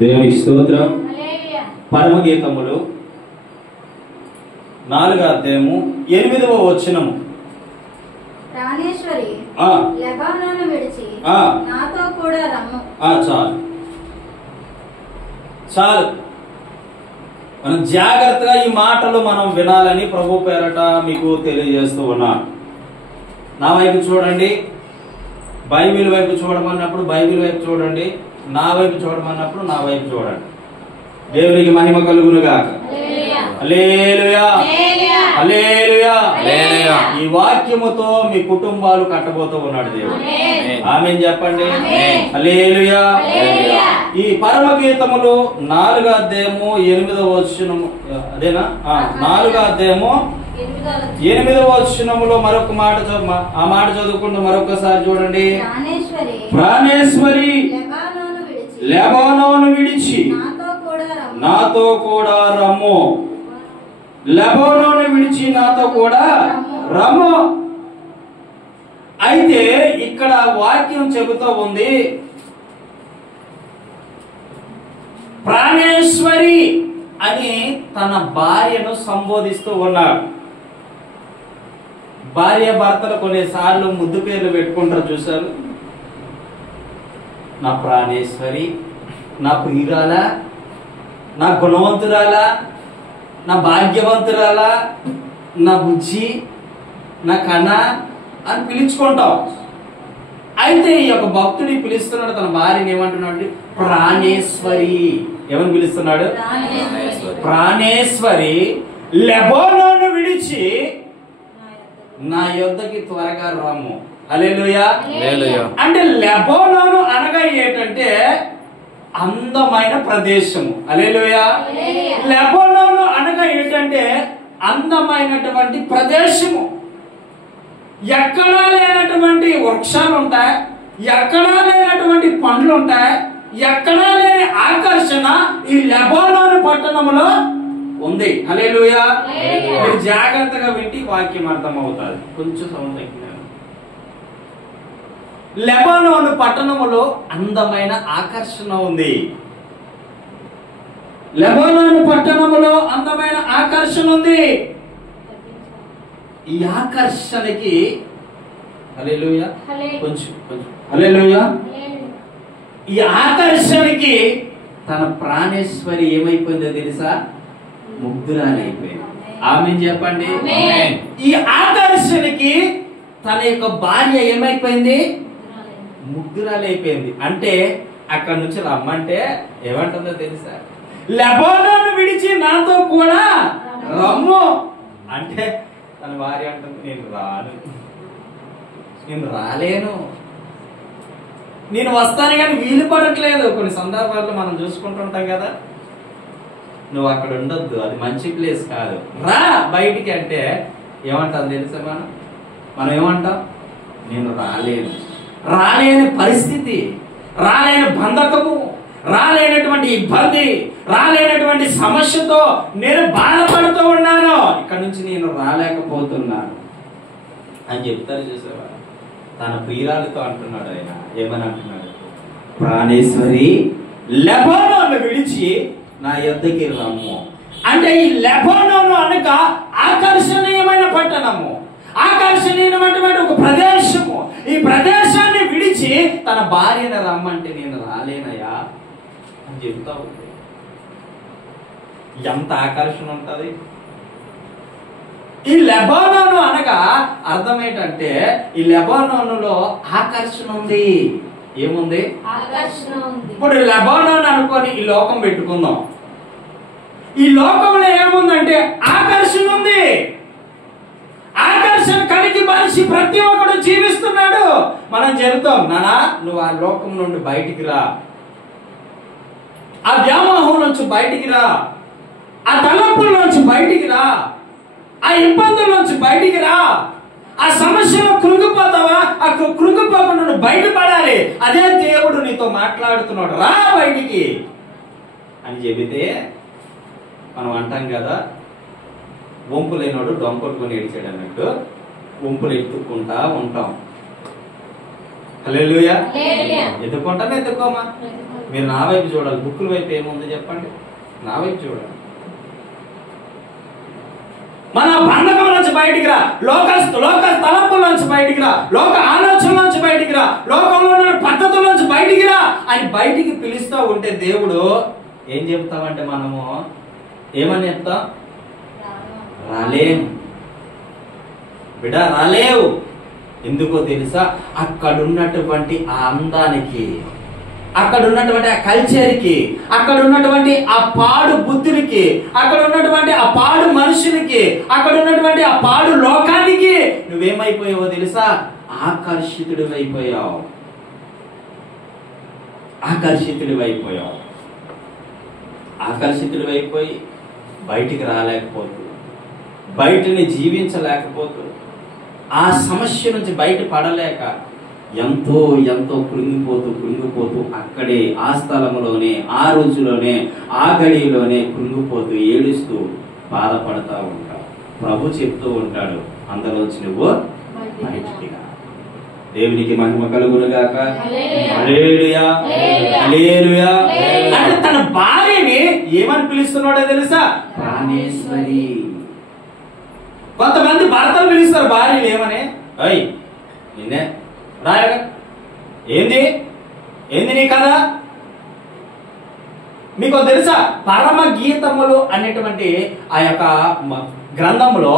దేవునికి స్తోత్రం. పరమగీతములు 4వ అధ్యాయము 8వ వచనము. ప్రాణేశ్వరి లెబానోను విడిచి నాతో కూడా రమ్ము. చాలు. మనం జాగ్రత్తగా ఈ మాటలు మనం వినాలని ప్రభు పేరట మీకు తెలియజేస్తూ ఉన్నాను. నా వైపు చూడండి, బైబిల్ వైపు చూడమన్నప్పుడు బైబిల్ వైపు చూడండి, నా వైపు చూడమన్నప్పుడు నా వైపు చూడండి. దేవునికి మహిమ కలుగునుగాక. హల్లెలూయా, హల్లెలూయా, హల్లెలూయా. ఈ వాక్యముతో మీ కుటుంబాలు కట్టబోతూ ఉన్నాడు దేవుడు. ఆమేన్ చెప్పండి. హల్లెలూయా. ఈ పరమగీతములు 4వ అధ్యాయము 8వ వచనము, అదేనా? 4వ అధ్యాయము 8వ వచనములో మరొక మాట, ఆ మాట చదువుకుంటూ మరొకసారి చూడండి. ప్రాణేశ్వరి లెబానోను విడిచి నాతో కూడా రమ్ము. లెబానోను విడిచి నాతో కూడా రమ్ము. అయితే ఇక్కడ వాక్యం చెబుతూ ఉంది, ప్రాణేశ్వరి అని తన భార్యను సంబోధిస్తూ ఉన్నాడు. భార్య భర్తలు కొన్నిసార్లు ముద్దు పేర్లు పెట్టుకుంటారు, చూశారు? నా ప్రాణేశ్వరి, నా ప్రియురాలా, నా గుణవంతురాలా, నా భాగ్యవంతురాలా, నా బుజ్జి, నా కణ అని పిలుచుకుంటాం. అయితే ఈ యొక్క భక్తుడి పిలుస్తున్నాడు తన భార్యని, ఏమంటున్నాడు? ప్రాణేశ్వరి. ఏమని పిలుస్తున్నాడు? ప్రాణేశ్వరి లెబానోను విడిచి నా యొద్దకి త్వరగా రమ్ము. హల్లెలూయా. అంటే లెబానోను అనగా ఏంటంటే అందమైన ప్రదేశము. హల్లెలూయా. లెబానోను అనగా ఏంటంటే అందమైనటువంటి ప్రదేశము. ఎక్కడా లేనటువంటి వృక్షాలు ఉంటాయి, ఎక్కడా లేనటువంటి పండ్లు ఉంటాయి, ఎక్కడా లేని ఆకర్షణ ఈ లెబానోను పట్టణంలో ఉంది. హల్లెలూయా. మీరు జాగ్రత్తగా వింటే వాక్యం అర్థం అవుతుంది. కొంచెం సౌండ్ తగ్గినాను. లెబానోను పట్టణములో అందమైన ఆకర్షణ ఉంది. లెబానోను పట్టణములో అందమైన ఆకర్షణ ఉంది. ఈ ఆకర్షణకి హల్లెలూయా, కొంచెం హల్లెలూయా, ఈ ఆకర్షణకి తన ప్రాణేశ్వరి ఏమైపోయిందో తెలుసా? ముగ్ధురాలైపోయింది. ఆమేన్ చెప్పండి. ఈ ఆకర్షణకి తన యొక్క భార్య ఏమైపోయింది? ముగ్ధురాలైపోయింది. అంటే అక్కడ నుంచి రమ్మంటే ఏమంటుందో తెలుసా? లెబానోను విడిచి నాతో కూడా రమ్ము అంటే తన భార్య అంటుంది, నేను రాను, నేను రాలేను, నేను వస్తాను కానీ వీలు పడట్లేదు. కొన్ని సందర్భాల్లో మనం చూసుకుంటుంటాం కదా, నువ్వు అక్కడ ఉండొద్దు, అది మంచి ప్లేస్ కాదు, రా బయటికి అంటే ఏమంటాం తెలుసా? మనం ఏమంటాం? నేను రాలేను. రాలేని పరిస్థితి, రాలేని బంధకము, రాలేనటువంటి ఇబ్బంది, రాలేనటువంటి సమస్యతో నేను బాధపడుతూ ఉన్నాను, ఇక్కడ నుంచి నేను రాలేకపోతున్నాను అని చెప్తారు. చూసేవా? తన ప్రియురాలతో అంటున్నాడు ఆయన. ఏమని అంటున్నాడు? ప్రాణేశ్వరి లెబానోను విడిచి నా యొద్దకి రమ్ము. అంటే ఈ లెబానోను అనగా ఆకర్షణీయమైన పట్టణము, ఆకర్షణీయమైనటువంటి ఒక ప్రదేశము. ఈ ప్రదేశాన్ని విడిచి తన భార్యను రమ్మంటే నేను రాలేనయా అని చెప్తా ఉంది. ఎంత ఆకర్షణ ఉంటది! ఈ లెబానోను అనగా అర్థం ఏంటంటే ఈ లెబానోనులో ఆకర్షణ ఉంది. ఏముంది? ఇప్పుడు లెబానోను అనుకొని ఈ లోకం పెట్టుకుందాం. ఈ లోకంలో ఏముందంటే ఆకర్షణ ఉంది. ఆకర్షణ కలిగి మనిషి ప్రతి ఒక్కడు జీవిస్తున్నాడు. మనం చెబుతాం, నానా నువ్వు ఆ లోకం నుండి బయటికి రా, ఆ వ్యామోహం నుంచి బయటికి రా, ఆ తలంపుల నుంచి బయటికి రా, ఆ ఇబ్బందుల నుంచి బయటికి రా, ఆ సమస్యలో కృంగిపోతావా? ఆ కృంగిపోకుండా నువ్వు బయటపడాలి. అదే దేవుడు నీతో మాట్లాడుతున్నాడు, రా బయటికి అని చెబితే మనం అంటాం కదా, వంపు లేనోడు డొంకొట్టుకొని ఏడిచాడు అన్నట్టు వంపులు ఎత్తుక్కుంటా ఉంటాం. హల్లెలూయా. ఎత్తుకుంటామా ఎత్తుకోమా? మీరు నా వైపు చూడాలి, బుక్కుల వైపు ఏముంది చెప్పండి, నా వైపు చూడాలి. మన బంధకం నుంచి బయటికి రా, లోక తలంపుల నుంచి బయటికి రా, లోక ఆలోచనల నుంచి బయటికి రా, లోకంలో ఉన్న పద్ధతుల నుంచి బయటికి రా అని బయటికి పిలుస్తూ ఉంటే దేవుడు ఏం చెప్తామంటే మనము ఏమని చెప్తాం? రాలేం బిడ్డ, రాలేవు. ఎందుకో తెలుసా? అక్కడున్నటువంటి ఆ అందానికి, అక్కడ ఉన్నటువంటి ఆ కల్చర్కి, అక్కడ ఉన్నటువంటి ఆ పాడు బుద్ధులకి, అక్కడ ఉన్నటువంటి ఆ పాడు మనుషులకి, అక్కడ ఉన్నటువంటి ఆ పాడు లోకానికి నువ్వేమైపోయావో తెలుసా? ఆకర్షితుడివైపోయావు. ఆకర్షితుడివైపోయి బయటికి రాలేకపోతూ, బయటని జీవించలేకపోతూ, ఆ సమస్య నుంచి బయట పడలేక ఎంతో ఎంతో కృంగిపోతూ అక్కడే ఆ స్థలంలోనే, ఆ రోజులోనే, ఆ గడిలోనే కృంగిపోతూ ఏడుస్తూ బాధపడతా ఉంటావు. ప్రభు చెప్తూ ఉంటాడు, అందులోంచి నువ్వు బయటికి రా. దేవునికి మహిమ కలుగునుగాక. హల్లెలూయా, హల్లెలూయా. అంటే తన భార్యని ఏమని పిలుస్తున్నాడో తెలుసా? ప్రాణేశ్వరి. కొంతమంది భర్తలు పిలుస్తారు భార్యలు ఏమని? అయ్ నిన్నే రాయగా, ఏంది నీ కదా? మీకు తెలుసా? పరమ గీతములు అనేటువంటి ఆ యొక్క గ్రంథంలో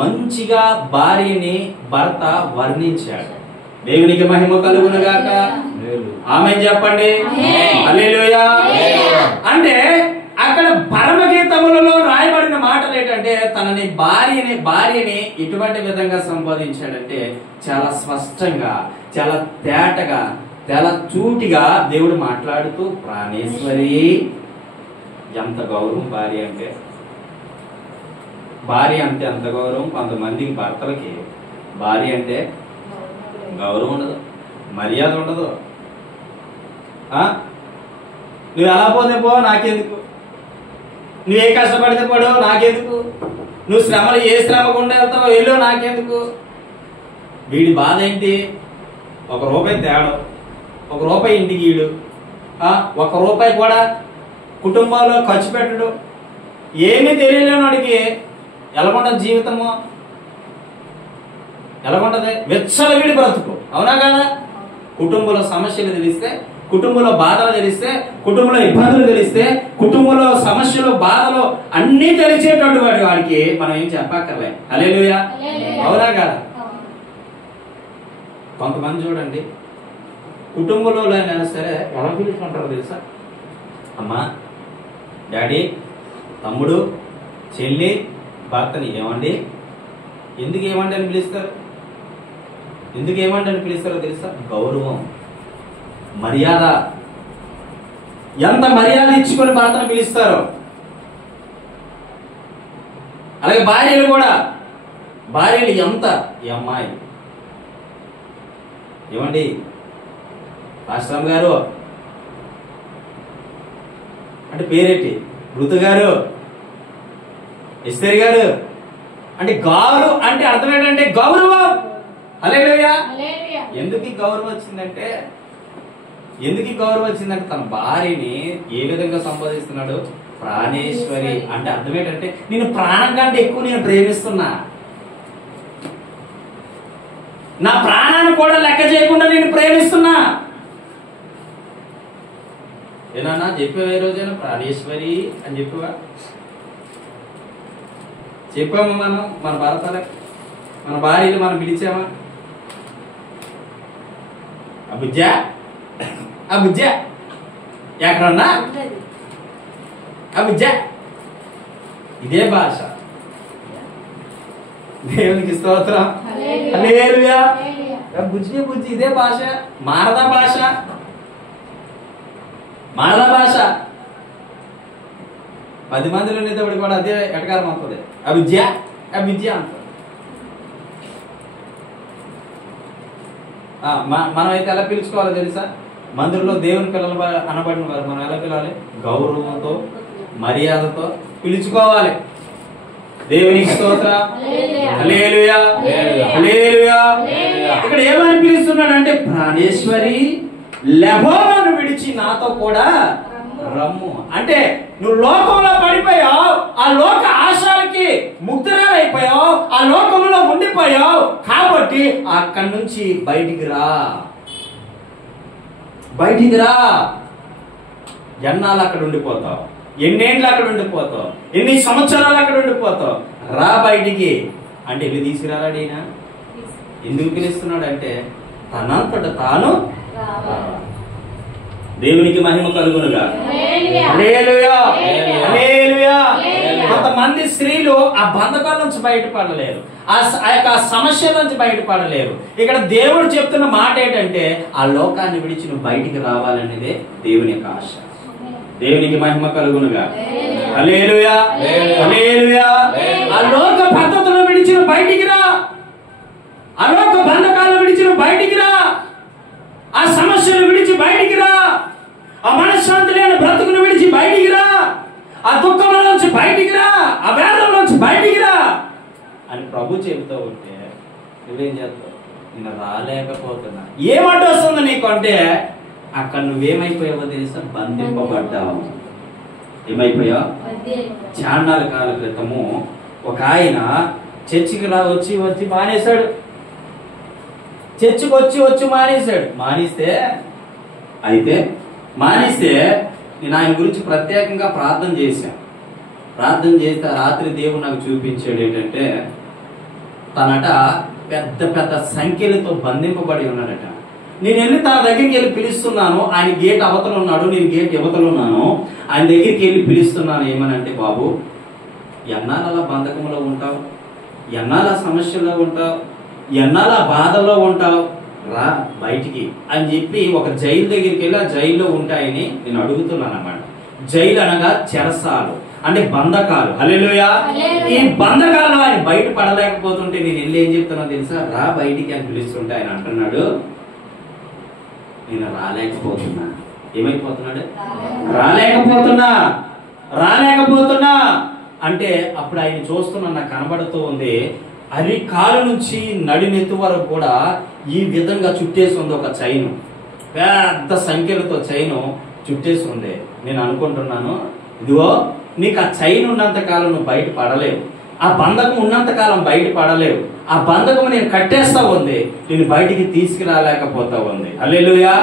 మంచిగా భార్యని భర్త వర్ణించాడు. దేవునికి మహిమ కలుగునుగాక. ఆమేన్ చెప్పండి. హల్లెలూయా. అంటే అక్కడ పరమగీతములలో రాయబడిన మాటలు ఏంటంటే తనని భార్యని ఇటువంటి విధంగా సంబోధించాడంటే చాలా స్పష్టంగా, చాలా తేటగా, చాలా చూటిగా దేవుడు మాట్లాడుతూ ప్రాణేశ్వరి. ఎంత గౌరవం భార్య అంటే! భార్య అంటే ఎంత గౌరవం! కొంతమందికి భర్తలకి భార్య అంటే గౌరవం ఉండదు, మర్యాద ఉండదు. నువ్వు ఎలా పోతే పో, నాకెందుకు. నువ్వే కష్టపడితే పడు, నాకెందుకు. నువ్వు శ్రమలు ఏ శ్రమ గుండా వెళ్తావు, వెళ్ళు, నాకెందుకు. వీడి బాధ ఏంటి? ₹1 తేడం, ₹1 ఇంటికి ఈడు, ₹1 కూడా కుటుంబంలో ఖర్చు పెట్టడు. ఏమీ తెలియలేని వాడికి ఎలాగుంటది జీవితము? ఎలాగుంటది? వెచ్చలవిడి బ్రతుకు. అవునా కదా? కుటుంబంలో సమస్యలు తెలిస్తే, కుటుంబంలో బాధలు తెలిస్తే, కుటుంబంలో ఇబ్బందులు తెలిస్తే, కుటుంబంలో సమస్యలు, బాధలు అన్ని తెలిసేటువంటి వాడికి మనం ఏం చెప్పక్కర్లే. హల్లెలూయా. అవునా కదా? కొంతమంది చూడండి, కుటుంబంలో అయినా సరే ఎలా పిలుచుకుంటారో తెలుసా? అమ్మా, డాడీ, తమ్ముడు, చెల్లి, భర్తని ఏమండి. ఎందుకు ఏమండి అని పిలుస్తారు? ఎందుకు ఏమండి అని పిలుస్తారో తెలుసా? గౌరవం, మర్యాద. ఎంత మర్యాద ఇచ్చుకొని భర్తను పిలుస్తారు. అలాగే భార్యలు కూడా, భార్యలు ఎంత, ఈ అమ్మాయి ఏమండి పాస్టర్ గారు అంటే పేరేంటి, ఋతు గారు, ఎస్తేరి గారు అంటే గారు అంటే అర్థం ఏంటంటే గౌరవం. హల్లెలూయా. ఎందుకు ఈ గౌరవం వచ్చిందంటే తన భార్యని ఏ విధంగా సంబోధిస్తున్నాడు? ప్రాణేశ్వరి. అంటే అర్థం ఏంటంటే నేను ప్రాణం కంటే ఎక్కువ నేను ప్రేమిస్తున్నా, నా ప్రాణాన్ని కూడా లెక్క చేయకుండా నేను ప్రేమిస్తున్నా. ఏనా చెప్పావా ఈ రోజైనా ప్రాణేశ్వరి అని చెప్పావా? చెప్పామా మనం? మన భర్తలకు, మన భార్యలు మనం పిలిచామా? అబుజ్జా, అబుజ్జా, ఎక్కడన్నా అబుజ్జా. ఇదే భాష. దేవునికి స్తోత్రం. హల్లెలూయా. బుజ్జి బుజ్జి, ఇదే భాష. మారదా భాష, మారదా భాష. 10 మందిలో ఉండేటప్పుడు కూడా అదే ఎటకారం అవుతుంది. అబుజ్జా, అబుజ్జా అంటారు. మనం అయితే ఎలా పిలుచుకోవాలో తెలుసా? మందిరంలో దేవుని పిల్లలు అనబడిన వారు మనం ఎలా పిలవాలి? గౌరవంతో, మర్యాదతో పిలుచుకోవాలి. దేవునికి స్తోత్రం. హల్లెలూయా, హల్లెలూయా. ఇక్కడ ఏమని పిలుస్తున్నాడు అంటే ప్రాణేశ్వరి, లెబానోను విడిచి విడిచి నాతో కూడా రమ్ము. అంటే నువ్వు లోకంలో పడిపోయావు, ఆ లోక ఆశలకి ముగ్ధురాలైపోయావు, ఆ లోకంలో ఉండిపోయావు. కాబట్టి అక్కడి నుంచి బయటికి రా, బయటికి రా. ఎన్నాళ్ళు అక్కడ ఉండిపోతావు, ఎన్నేళ్ళు అక్కడ ఉండిపోతావు, ఎన్ని సంవత్సరాలు అక్కడ ఉండిపోతావు. రా బయటికి అంటే వెళ్ళి తీసుకురాలాడు ఈయన. ఎందుకు పిలుస్తున్నాడు అంటే తనంతట తాను. దేవునికి మహిమ కలుగునుగా. హల్లెలూయా, హల్లెలూయా. కొంతమంది స్త్రీలు ఆ బంధకాల నుంచి బయటపడలేరు, ఆ యొక్క సమస్యల నుంచి బయటపడలేరు. ఇక్కడ దేవుడు చెప్తున్న మాట ఏంటంటే ఆ లోకాన్ని విడిచి నువ్వు బయటికి రావాలనేదే దేవుని యొక్క ఆశ. దేవునికి మహిమ కలుగునుగా. హల్లెలూయా, హల్లెలూయా. ఆ లోక పద్ధతులు విడిచి నువ్వు బయటికి రా, ఆ లోక బంధకాలను విడిచి నువ్వు బయటికి రా, ఆ సమస్యలు విడిచి బయటికి రా, ఆ మనశ్శాంతి లేని బ్రతుకును విడిచి బయటికి రా, ఆ దుఃఖంలో నుంచి బయటికి రా, ఆ వేదన నుంచి బయటికి రా అని ప్రభు చెబుతూ ఉంటే నువ్వేం చేస్తావు? నేను రాలేకపోతున్నా. ఏమంటూ వస్తుంది నీకు అంటే అక్కడ నువ్వేమైపోయావో తెలుసా? బంధింపబడ్డావు. ఏమైపోయావు? చాన్నాళ్ళ కాల క్రితము ఒక ఆయన చర్చికి వచ్చి మానేశాడు. చర్చికి వచ్చి మానేశాడు. మానేస్తే నేను ఆయన గురించి ప్రత్యేకంగా ప్రార్థన చేశాను. ప్రార్థన చేస్తే రాత్రి దేవుడు నాకు చూపించాడు ఏంటంటే తనట పెద్ద పెద్ద సంఖ్యలతో బంధింపబడి ఉన్నాడట. నేను వెళ్ళి తన దగ్గరికి వెళ్ళి పిలుస్తున్నాను. ఆయన గేట్ అవతల ఉన్నాడు, నేను గేట్ యువతలు ఉన్నాను. ఆయన దగ్గరికి వెళ్ళి పిలుస్తున్నాను. ఏమనంటే, బాబు ఎన్నాళ్ళు అలా బంధకంలో ఉంటావు, ఎన్నాళ్ళు ఆ సమస్యల్లో ఉంటావు, ఎన్నాళ్ళు ఆ బాధల్లో ఉంటావు, రా బయటికి అని చెప్పి ఒక జైలు దగ్గరికి వెళ్ళి ఆ జైల్లో ఉంటాయని నేను అడుగుతున్నాను అన్నమాట. జైలు అనగా చెరసాలు అంటే బంధకాలు. హల్లెలూయా. ఈ బంధకాల్లో ఆయన బయట పడలేకపోతుంటే నేను వెళ్ళి ఏం చెప్తున్నా తెలుసా? రా బయటికి అని పిలుస్తుంటే ఆయన అంటున్నాడు, నేను రాలేకపోతున్నా. ఏమైపోతున్నాడు? రాలేకపోతున్నా అంటే అప్పుడు ఆయన చూస్తున్నా, నాకు కనబడుతూ ఉంది, అరికాలు నుంచి నడినెత్తు వరకు కూడా ఈ విధంగా చుట్టేసి ఉంది ఒక చైను. పెద్ద సంఖ్యలతో చైను చుట్టేసి ఉంది. నేను అనుకుంటున్నాను, ఇదిగో నీకు ఆ చైన్ ఉన్నంత కాలం నువ్వు బయట పడలేవు, ఆ బంధకం ఉన్నంత కాలం బయట పడలేవు. ఆ బంధకం నేను కట్టేస్తా ఉంది, నేను బయటికి తీసుకురాలేకపోతా ఉంది. హల్లెలూయా.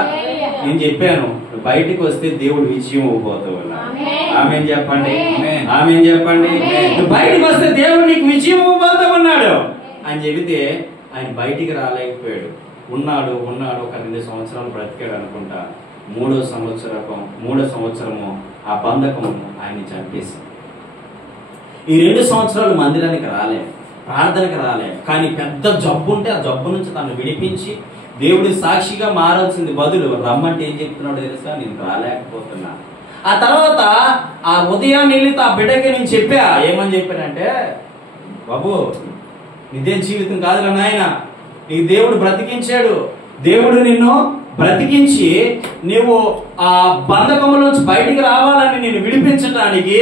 నేను చెప్పాను, బయటికి వస్తే దేవుడు విజయం ఇవ్వబోతావు. ఆమేన్ చెప్పండి, ఆమేన్ చెప్పండి. బయటికి వస్తే దేవుడు నీకు విజయం ఇవ్వబోతా ఉన్నాడు అని చెబితే ఆయన బయటికి రాలేకపోయాడు. ఉన్నాడు ఒక 2 సంవత్సరాలు బ్రతికాడు అనుకుంటా. మూడో సంవత్సరము ఆ బంధకము ఆయన్ని చంపేసింది. ఈ 2 సంవత్సరాలు మందిరానికి రాలే, ప్రార్థనకి రాలే. కానీ పెద్ద జబ్బు ఉంటే ఆ జబ్బు నుంచి తను విడిపించి దేవుడి సాక్షిగా మారాల్సింది బదులు రమ్మంటే ఏం చెప్తున్నాడు తెలుసా? నేను రాలేకపోతున్నా. ఆ తర్వాత ఆ ఉదయాన్ని వెళ్ళి ఆ బిడ్డకి నేను చెప్పా. ఏమని చెప్పానంటే, బాబు నిజం జీవితం కాదురా నాయన, నీకు దేవుడు బ్రతికించాడు. దేవుడు నిన్ను బ్రతికించి నువ్వు ఆ బంధకములోంచి బయటికి రావాలని నేను విడిపించడానికి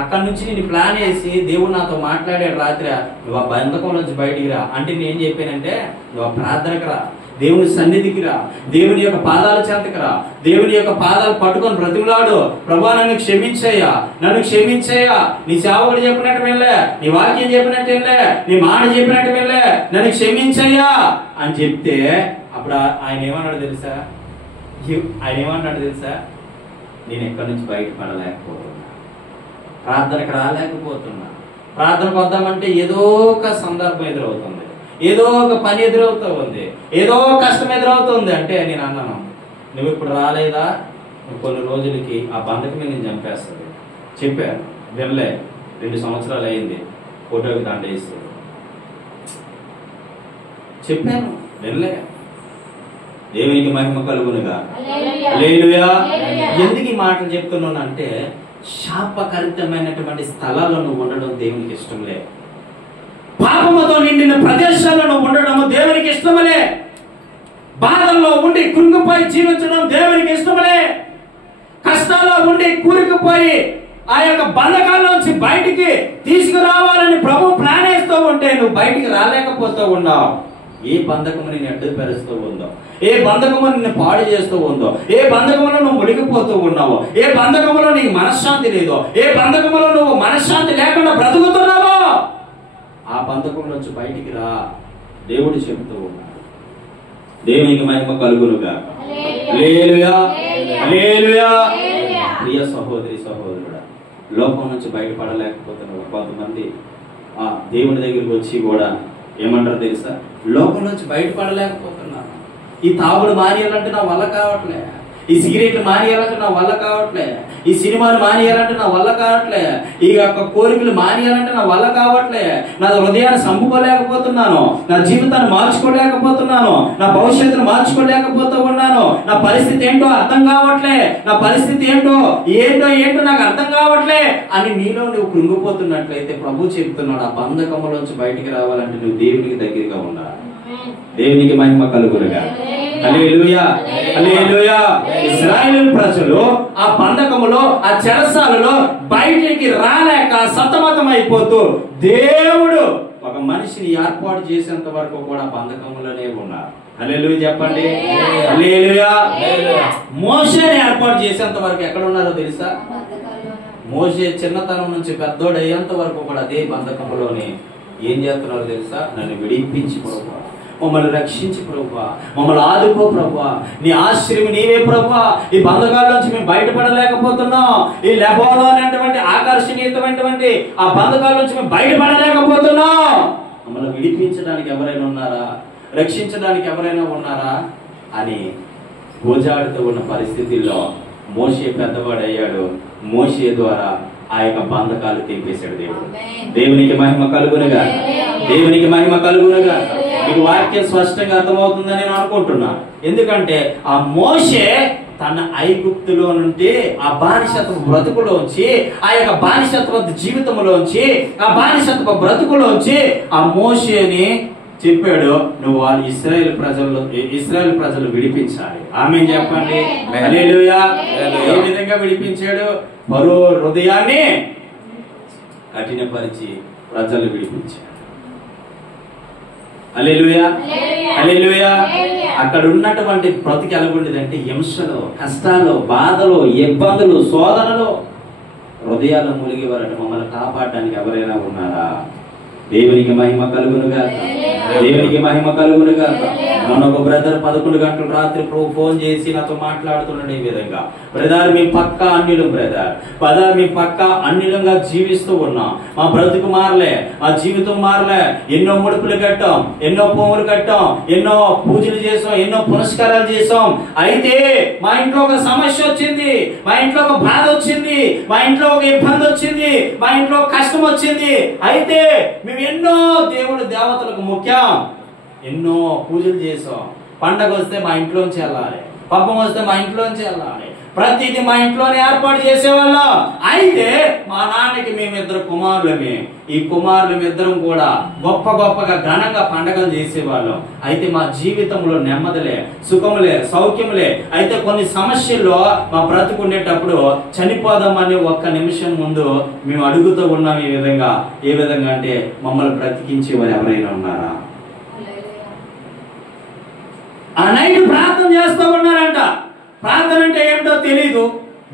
అక్కడి నుంచి నేను ప్లాన్ వేసి దేవుడు నాతో మాట్లాడాడు రాత్రి. నువ్వు ఆ బంధకంలోంచి బయటికి రా అంటే నేను ఏం చెప్పానంటే, నువ్వు ఆ ప్రార్థనకు రా, దేవుని సన్నిధికి రా, దేవుని యొక్క పాదాల చెంతకు రా, దేవుని యొక్క పాదాలు పట్టుకొని బ్రతిమలాడు. ప్రభా నన్ను క్షమించయ్యా, నీ సేవకుడు చెప్పినట్టు వెళ్ళే, నీ వాక్యం చెప్పినట్టు వెళ్ళే, నీ మాట చెప్పినట్టు వెళ్ళే, నన్ను క్షమించయ్యా అని చెప్తే అప్పుడు ఆయన ఏమన్నాడు తెలుసా? నేను ఎక్కడి నుంచి బయటపడలేకపోతున్నా, ప్రార్థనకు రాలేకపోతున్నా. ప్రార్థనకు వద్దామంటే ఏదో ఒక సందర్భం ఎదురవుతుంది, ఏదో ఒక పని ఎదురవుతూ ఉంది, ఏదో కష్టం ఎదురవుతుంది. అంటే నేను అన్నాను, నువ్వు ఇప్పుడు రాలేదా, నువ్వు కొన్ని రోజులకి ఆ బంధకమే నేను చంపేస్తుంది చెప్పాను. వెళ్ళే 2 సంవత్సరాలు అయింది, ఫోటోకి దాంట్లో వేస్తాడు చెప్పాను. వెళ్ళే. దేవునికి మహిమ కలుగునుగా. హల్లెలూయా. ఎందుకు ఈ మాటలు చెప్తున్నాను అంటే, శాపకరితమైనటువంటి స్థలాల్లో నువ్వు ఉండడం దేవునికి ఇష్టం లే. పాపముతో నిండిన ప్రదేశాల్లో నువ్వు ఉండడం దేవునికి ఇష్టమలే. బాధల్లో ఉండి కృంగిపోయి జీవించడం దేవునికి ఇష్టమలే. కష్టాల్లో ఉండి కూరుకుపోయి ఆ యొక్క బంధకాల్లోంచి బయటికి తీసుకురావాలని ప్రభు ప్లాన్ వేస్తూ ఉంటే నువ్వు బయటికి రాలేకపోతూ ఉన్నావు. ఏ బంధకము నేను అడ్డుపరుస్తూ ఉందో, ఏ బంధకము నిన్ను పాడు చేస్తూ ఉందో, ఏ బంధకములో నువ్వు మునిగిపోతూ ఉన్నావో, ఏ బంధకములో నీకు మనశ్శాంతి లేదో, ఏ బంధకములో నువ్వు మనశ్శాంతి లేకుండా బ్రతుకుతున్నావో, ఆ బంధకం నుంచి బయటికి రా దేవుడు చెబుతూ ఉన్నాడు. దేవునికి మహిమ కలుగునుగా. హల్లెలూయా, హల్లెలూయా. ప్రియ సహోదరి సహోదరుడా, లోకం నుంచి బయటపడలేకపోతున్నారు కొంతమంది. దేవుని దగ్గరికి వచ్చి కూడా ఏమంటారు తెలుసా? లోకం నుంచి బయటపడలేకపోతున్నాను. ఈ తాగుడు మానేయాలంటే నా వల్ల కావట్లే, ఈ సిగరెట్లు మానేయాలంటే నా వల్ల కావట్లే, ఈ సినిమాలు మానేయాలంటే నా వల్ల కావట్లే, ఈ యొక్క కోరికలు మానేయాలంటే నా వల్ల కావట్లే, నా హృదయాన్ని చంపుకోలేకపోతున్నాను, నా జీవితాన్ని మార్చుకోలేకపోతున్నాను, నా భవిష్యత్తును మార్చుకోలేకపోతూ ఉన్నాను, నా పరిస్థితి ఏంటో అర్థం కావట్లే, నా పరిస్థితి ఏంటో ఏంటో నాకు అర్థం కావట్లే అని నీలో నువ్వు కృంగిపోతున్నట్లయితే ప్రభు చెప్తున్నాడు, ఆ బంధకములోంచి బయటికి రావాలంటే నువ్వు దేవునికి దగ్గరగా ఉండాలి. దేవునికి మహిమ కలుగునుగా. హల్లెలూయా, హల్లెలూయా. ఇశ్రాయేలు ప్రజలు ఆ బంధకములో, ఆ చెరసాలలో బయటికి రాలేక సతమతం అయిపోతూ దేవుడు ఒక మనిషిని ఏర్పాటు చేసేంత వరకు కూడా బంధకములోనే ఉన్నారు. హల్లెలూయా చెప్పండి. హల్లెలూయా. మోషేని ఏర్పాటు చేసేంత వరకు ఎక్కడ ఉన్నారో తెలుసా? మోషే చిన్నతనం నుంచి పెద్దోడు అయ్యేంత వరకు కూడా అదే బంధకములోనే ఏం చేస్తున్నారో తెలుసా? నన్ను విడిపించి ప్రభువా, మమ్మల్ని రక్షించి ప్రభువా, మమ్మల్ని ఆదుకో ప్రభువా, నీ ఆశ్రయం నీవే ప్రభువా, ఈ బంధకాల నుంచి మేము బయటపడలేకపోతున్నాం, ఈ లెబోనోన్ అనేటువంటి ఆకర్షణీయమైనటువంటి ఆ బంధకాల నుంచి మేము బయటపడలేకపోతున్నాం, మమ్మల్ని విడిపించడానికి ఎవరైనా ఉన్నారా, రక్షించడానికి ఎవరైనా ఉన్నారా అని గోజాడుతూ ఉన్న పరిస్థితుల్లో మోషే పెద్దవాడు అయ్యాడు. మోషే ద్వారా ఆ యొక్క బంధకాలు తెంపేశాడు దేవుడు. దేవునికి మహిమ కలుగునుగా. దేవునికి మహిమ కలుగునుగా. మీకు వాక్యం స్పష్టంగా అర్థమవుతుందని నేను అనుకుంటున్నా. ఎందుకంటే ఆ మోషే తన ఐగుప్తులో నుండి ఆ బానిసత్వ బ్రతుకులోంచి, ఆ యొక్క బానిసత్వ జీవితంలోంచి, ఆ బానిసత్వ బ్రతుకులోంచి ఆ మోషేని చెప్పాడు, నువ్వు వాళ్ళు ఇశ్రాయేలు ప్రజలు విడిపించాలి. ఆమేన్ చెప్పండి. హల్లెలూయా. ఏ విధంగా విడిపించాడు? ఫరో హృదయాన్ని కఠినపరిచి ప్రజలు విడిపించాడు. హల్లెలూయా, హల్లెలూయా. అక్కడ ఉన్నటువంటి బ్రతికి ఎలాగుండేదంటే హింసలో, కష్టాలు, బాధలు, ఇబ్బందులు, శోధనలు హృదయాలు మునిగేవారట. మమ్మల్ని కాపాడడానికి ఎవరైనా ఉన్నారా? దేవునికి మహిమ కలుగునుగా. దేవునికి మహిమ కలుగునుగా. మొన్న ఒక బ్రదర్ 11 గంటలు రాత్రి ఫోన్ చేసి నాతో మాట్లాడుతున్నాడు ఈ విధంగా, బ్రదర్ మీ పక్క అన్యులు, బ్రదర్ మీ పక్క అన్యులంగా జీవిస్తూ ఉన్నాం, మా బ్రతుకు మారలే, మా జీవితం మారలే, ఎన్నో ముడుపులు కట్టాం, ఎన్నో పోములు కట్టాం, ఎన్నో పూజలు చేసాం, ఎన్నో పురస్కారాలు చేసాం, అయితే మా ఇంట్లో ఒక సమస్య వచ్చింది, మా ఇంట్లో ఒక బాధ వచ్చింది, మా ఇంట్లో ఒక ఇబ్బంది వచ్చింది, మా ఇంట్లో కష్టం వచ్చింది, అయితే మేము ఎన్నో దేవుడు దేవతలకు ముఖ్యం, ఎన్నో పూజలు చేసాం, పండగ వస్తే మా ఇంట్లోంచి వెళ్ళాలి, పబ్బం వస్తే మా ఇంట్లోంచి వెళ్ళాలి, ప్రతిదీ మా ఇంట్లోనే ఏర్పాటు చేసేవాళ్ళం. అయితే మా నాన్నకి మేమిద్దరు కుమారులమే, ఈ కుమారులమిద్దరం కూడా గొప్పగా ఘనంగా పండగలు చేసేవాళ్ళం. అయితే మా జీవితంలో నెమ్మదిలే, సుఖములే, సౌఖ్యములే. అయితే కొన్ని సమస్యల్లో మా బ్రతుకుండేటప్పుడు చనిపోదామని ఒక్క నిమిషం ముందు మేము అడుగుతూ ఉన్నాం. ఏ విధంగా అంటే మమ్మల్ని బ్రతికించే వారు ఎవరైనా ఉన్నారా? ఆ నైట్ ప్రార్థన చేస్తూ ఉన్నారంట. ప్రార్థన అంటే ఏమిటో తెలీదు,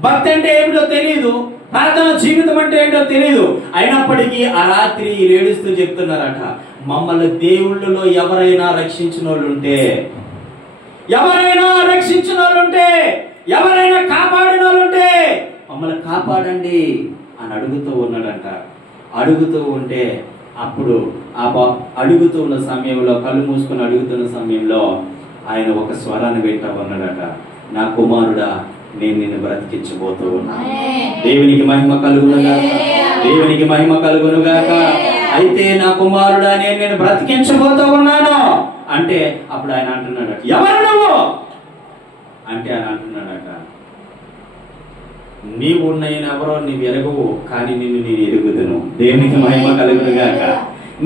భక్తి అంటే ఏమిటో తెలీదు, ప్రార్థన జీవితం అంటే ఏంటో తెలీదు. అయినప్పటికీ ఆ రాత్రి ఏడుస్తూ చెప్తున్నారట, మమ్మల్ని దేవుళ్ళలో ఎవరైనా రక్షించిన వాళ్ళుంటే, ఎవరైనా కాపాడిన వాళ్ళుంటే మమ్మల్ని కాపాడండి అని అడుగుతూ ఉన్నాడంట. అడుగుతూ ఉంటే అప్పుడు అడుగుతూ ఉన్న సమయంలో, కళ్ళు మూసుకొని అడుగుతున్న సమయంలో ఆయన ఒక స్వరాన్ని వింటా ఉన్నాడట, నా కుమారుడా నేను నిన్ను బ్రతికించబోతూ ఉన్నా. దేవునికి మహిమ కలుగునుగాక. దేవునికి మహిమ కలుగునుగాక. అయితే నా కుమారుడా నేను నిన్ను బ్రతికించబోతూ ఉన్నాను అంటే అప్పుడు ఆయన అంటున్నాడట, ఎవరు నువ్వు అంటే ఆయన అంటున్నాడట, నీవు నేనెవరో నీవు ఎరగవు, కానీ నిన్ను నేను ఎరుగుదును. దేవునికి మహిమ కలుగునుగాక.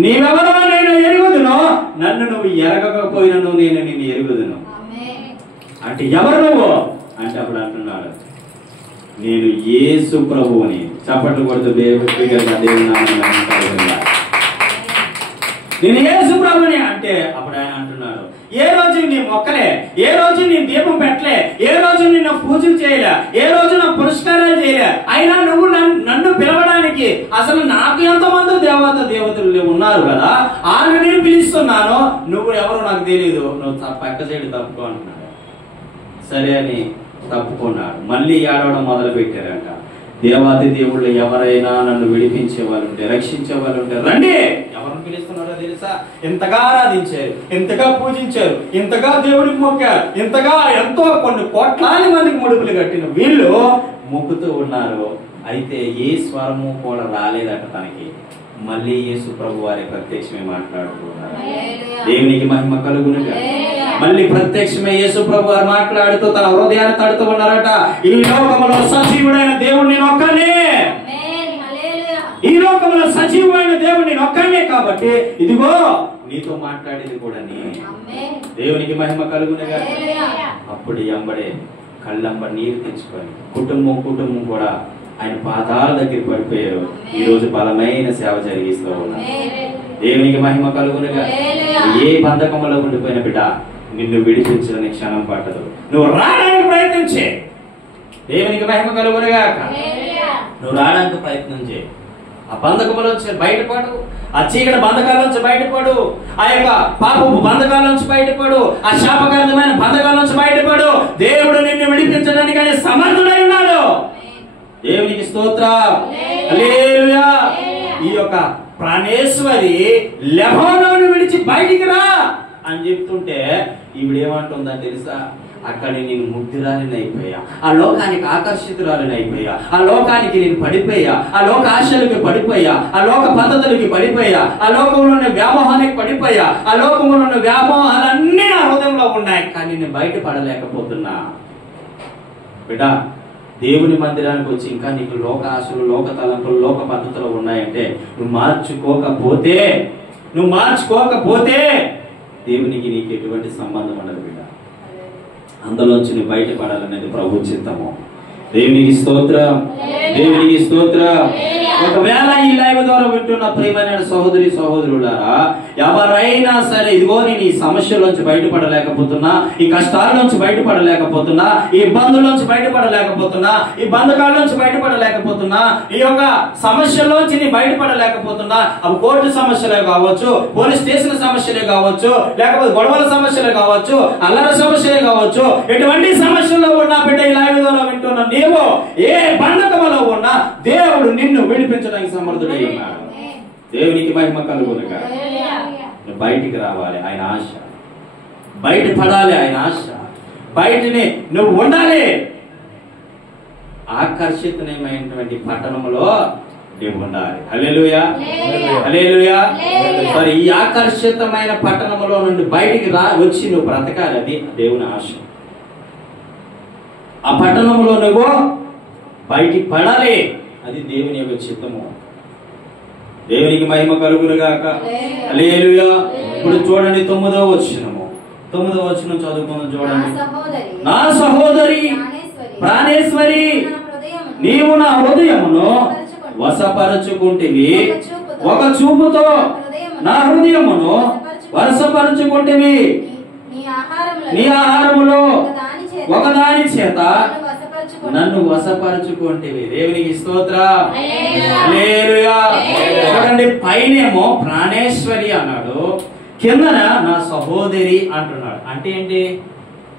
నీవెవరో నేను ఎరుగుదును, నన్ను నువ్వు ఎరగకపోయినను నేను నిన్ను ఎరుగుదును అంటే ఎవరు నువ్వు అంటే అప్పుడు అంటున్నాడు, నేను యేసు ప్రభువుని. చప్పట్లు కొడుతూ దేవుని నామమున నేను యేసు ప్రభుని అంటే అప్పుడు ఆయన అంటున్నాడు, ఏ రోజు నీ మొక్కలే, ఏ రోజు నీ దీపం పెట్టలే, ఏ రోజు నిన్ను పూజలు చేయలే, ఏ రోజు నా పురస్కారాలు చేయలే, అయినా నువ్వు నన్ను పిలవడానికి అసలు నాకు ఎంతమంది దేవతలు ఉన్నారు కదా, ఆమె నేను పిలుస్తున్నాను, నువ్వు ఎవరో నాకు తెలియదు, నువ్వు పక్క సైడ్ తప్పుకో అంటున్నాడు. సరే అని తప్పుకున్నాడు. మళ్ళీ ఏడవడం మొదలు పెట్టారంట. దేవాది దేవుళ్ళు ఎవరైనా నన్ను విడిపించే వాళ్ళు ఉంటే, రక్షించే వాళ్ళు ఉంటే రండి. ఎవరిని పిలుస్తున్నారో తెలుసా? ఎంతగా ఆరాధించారు, ఎంతగా పూజించారు, ఎంతగా దేవుడికి మొక్కారు, ఎంతగా ఎంతో కొన్ని కోట్లాది మందికి ముడుపులు కట్టిన వీళ్ళు మొక్కుతూ ఉన్నారు. అయితే ఏ స్వరము కూడా రాలేదట తనకి. మళ్ళీ యేసు ప్రభు వారి ప్రత్యక్షమే మాట్లాడుతున్నారు. దేవునికి మహిమ కలుగునుగా. మళ్ళీ ప్రత్యక్షమే యేసు ప్రభు వారు మాట్లాడుతూ తన హృదయాన్ని తడుతూ ఉన్నారట. ఈ లోకములో సజీవుడైన దేవుడు నేను ఒక్కనే, ఈ లోకంలో సజీవమైన దేవుడు నేను ఒక్కనే, కాబట్టి ఇదిగో నీతో మాట్లాడేది కూడా నేనే. దేవునికి మహిమ కలుగునుగా. అప్పుడు ఎంబడే కళ్ళంబ నీరు తెచ్చుకొని కుటుంబం కూడా ఆయన పాదాల దగ్గర పడిపోయారు. ఈ రోజు బలమైన సేవ జరిగిస్తూ ఉన్నారు. దేవునికి మహిమ కలుగునుగా. ఏ బంధకంలో ఉండిపోయిన బిడ్డ నిన్ను విడిపించడానికి క్షణం పట్టదు. నువ్వు రావడానికి ప్రయత్నించే. దేవునికి మహిమ కలుగునుగా. నువ్వు రావడానికి ప్రయత్నం చేయి. ఆ బంధకములోంచి బయటపడు, ఆ చీకటి బంధకాల్లోంచి బయటపడు, ఆ యొక్క పాపపు బంధకాల్లోంచి బయటపడు, ఆ శాపకరమైన బంధకాల్లోంచి బయటపడు. దేవుడు నిన్ను విడిపించడానికి ఆయన సమర్థుడై ఉన్నాడు. దేవునికి స్తోత్రం. హల్లెలూయా. ఈ యొక్క ప్రాణేశ్వరి లెబానోను విడిచి బయటికి రా అని చెప్తుంటే ఈవిడేమంటుందని తెలుసా? అక్కడ నేను ముగ్ధురాలిని అయిపోయా, ఆ లోకానికి ఆకర్షితురాలిని అయిపోయా, ఆ లోకానికి నేను పడిపోయా, ఆ లోక ఆశలకి పడిపోయా, ఆ లోక పద్ధతులకి పడిపోయా, ఆ లోకంలో ఉన్న వ్యామోహానికి పడిపోయా, ఆ లోకంలో ఉన్న వ్యామోహాలన్నీ నా హృదయంలో ఉన్నాయి, కానీ నేను బయటపడలేకపోతున్నా. బిడ్డ, దేవుని మందిరానికి వచ్చి ఇంకా నీకు లోక ఆశలు, లోక తలంపులు, లోక పద్ధతులు ఉన్నాయంటే నువ్వు మార్చుకోకపోతే దేవునికి నీకు ఎటువంటి సంబంధం ఉండదు బిడ్డ. అందులోంచి నువ్వు బయటపడాలనేది ప్రభు చిత్తము. దేవునికి స్తోత్రం. దేవునికి స్తోత్రం. ఒకవేళ ఈ లైవ్ ద్వారా వింటున్న ప్రియమైన సహోదరి సహోదరులారా, ఎవరైనా సరే ఇదిగో నేను ఈ సమస్యలోంచి బయటపడలేకపోతున్నా, ఈ కష్టాల్లోంచి బయటపడలేకపోతున్నా, ఈ ఇబ్బందుల్లోంచి బయటపడలేకపోతున్నా, ఈ బంధకాల్లోంచి బయటపడలేకపోతున్నా, ఈ యొక్క సమస్యల్లోంచి నేను బయటపడలేకపోతున్నా, అవి కోర్టు సమస్యలే కావచ్చు, పోలీస్ స్టేషన్ సమస్యలే కావచ్చు, లేకపోతే గొడవల సమస్యలే కావచ్చు, అల్లరి సమస్యలే కావచ్చు, ఎటువంటి సమస్యల్లో ఉన్నా బిడ్డ ఈ లైవ్ ద్వారా వింటున్నా నీవు ఏ బంధకములో ఉన్నా దేవుడు నిన్ను విడిపించడానికి సమర్థుడై ఉన్నాడు. దేవునికి మహిమ కలుగునుగా. బయటికి రావాలి ఆయన ఆశ, బయటపడాలి ఆయన ఆశ, బయటని నువ్వు ఉండాలి. ఆకర్షితమైనటువంటి పట్టణంలో నువ్వు ఉండాలి. హల్లెలూయా, హల్లెలూయా. మరి ఈ ఆకర్షితమైన పట్టణంలో నుండి బయటికి వచ్చి నువ్వు బ్రతకాలి. అది దేవుని ఆశ. ఆ పట్టణంలో నువ్వు బయటికి పడాలి. అది దేవుని యొక్క చిత్తము. దేవునికి మహిమ కలుగునుగాక. హల్లెలూయా. ఇప్పుడు చూడండి 9వ వచనము చదువుకుందాం. చూడండి. నా సహోదరి ప్రాణేశ్వరి, నీవు నా హృదయమును వశపరచుకుంటివి, ఒక చూపుతో నా హృదయమును వశపరచుకుంటివి, నీ ఆహారములో ఒకదాని చేత నన్ను వశపరచుకుంటేవి. దేవునికి స్తోత్రం. హల్లెలూయా. చూడండి, పైనేమో ప్రాణేశ్వరి అన్నాడు, కిందన నా సహోదరి అంటున్నాడు. అంటే ఏంటి?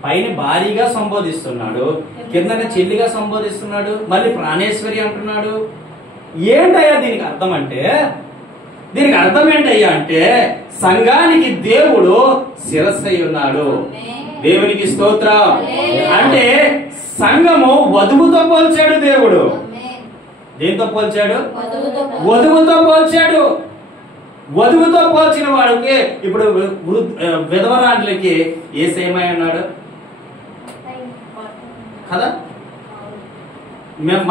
పైన భారీగా సంబోధిస్తున్నాడు, కిందన చెల్లిగా సంబోధిస్తున్నాడు, మళ్ళీ ప్రాణేశ్వరి అంటున్నాడు. ఏంటయ్యా దీనికి అర్థం అంటే? దీనికి అర్థం ఏంటయ్యా అంటే సంఘానికి దేవుడు శిరస్సై ఉన్నాడు. దేవునికి స్తోత్రం. అంటే సంఘము వధువుతో పోల్చాడు దేవుడు. దేంతో పోల్చాడు? వధువుతో పోల్చాడు. వధువుతో పోల్చిన వాడికి ఇప్పుడు విధవరాండ్లకి యేసయ్య అన్నాడు కదా.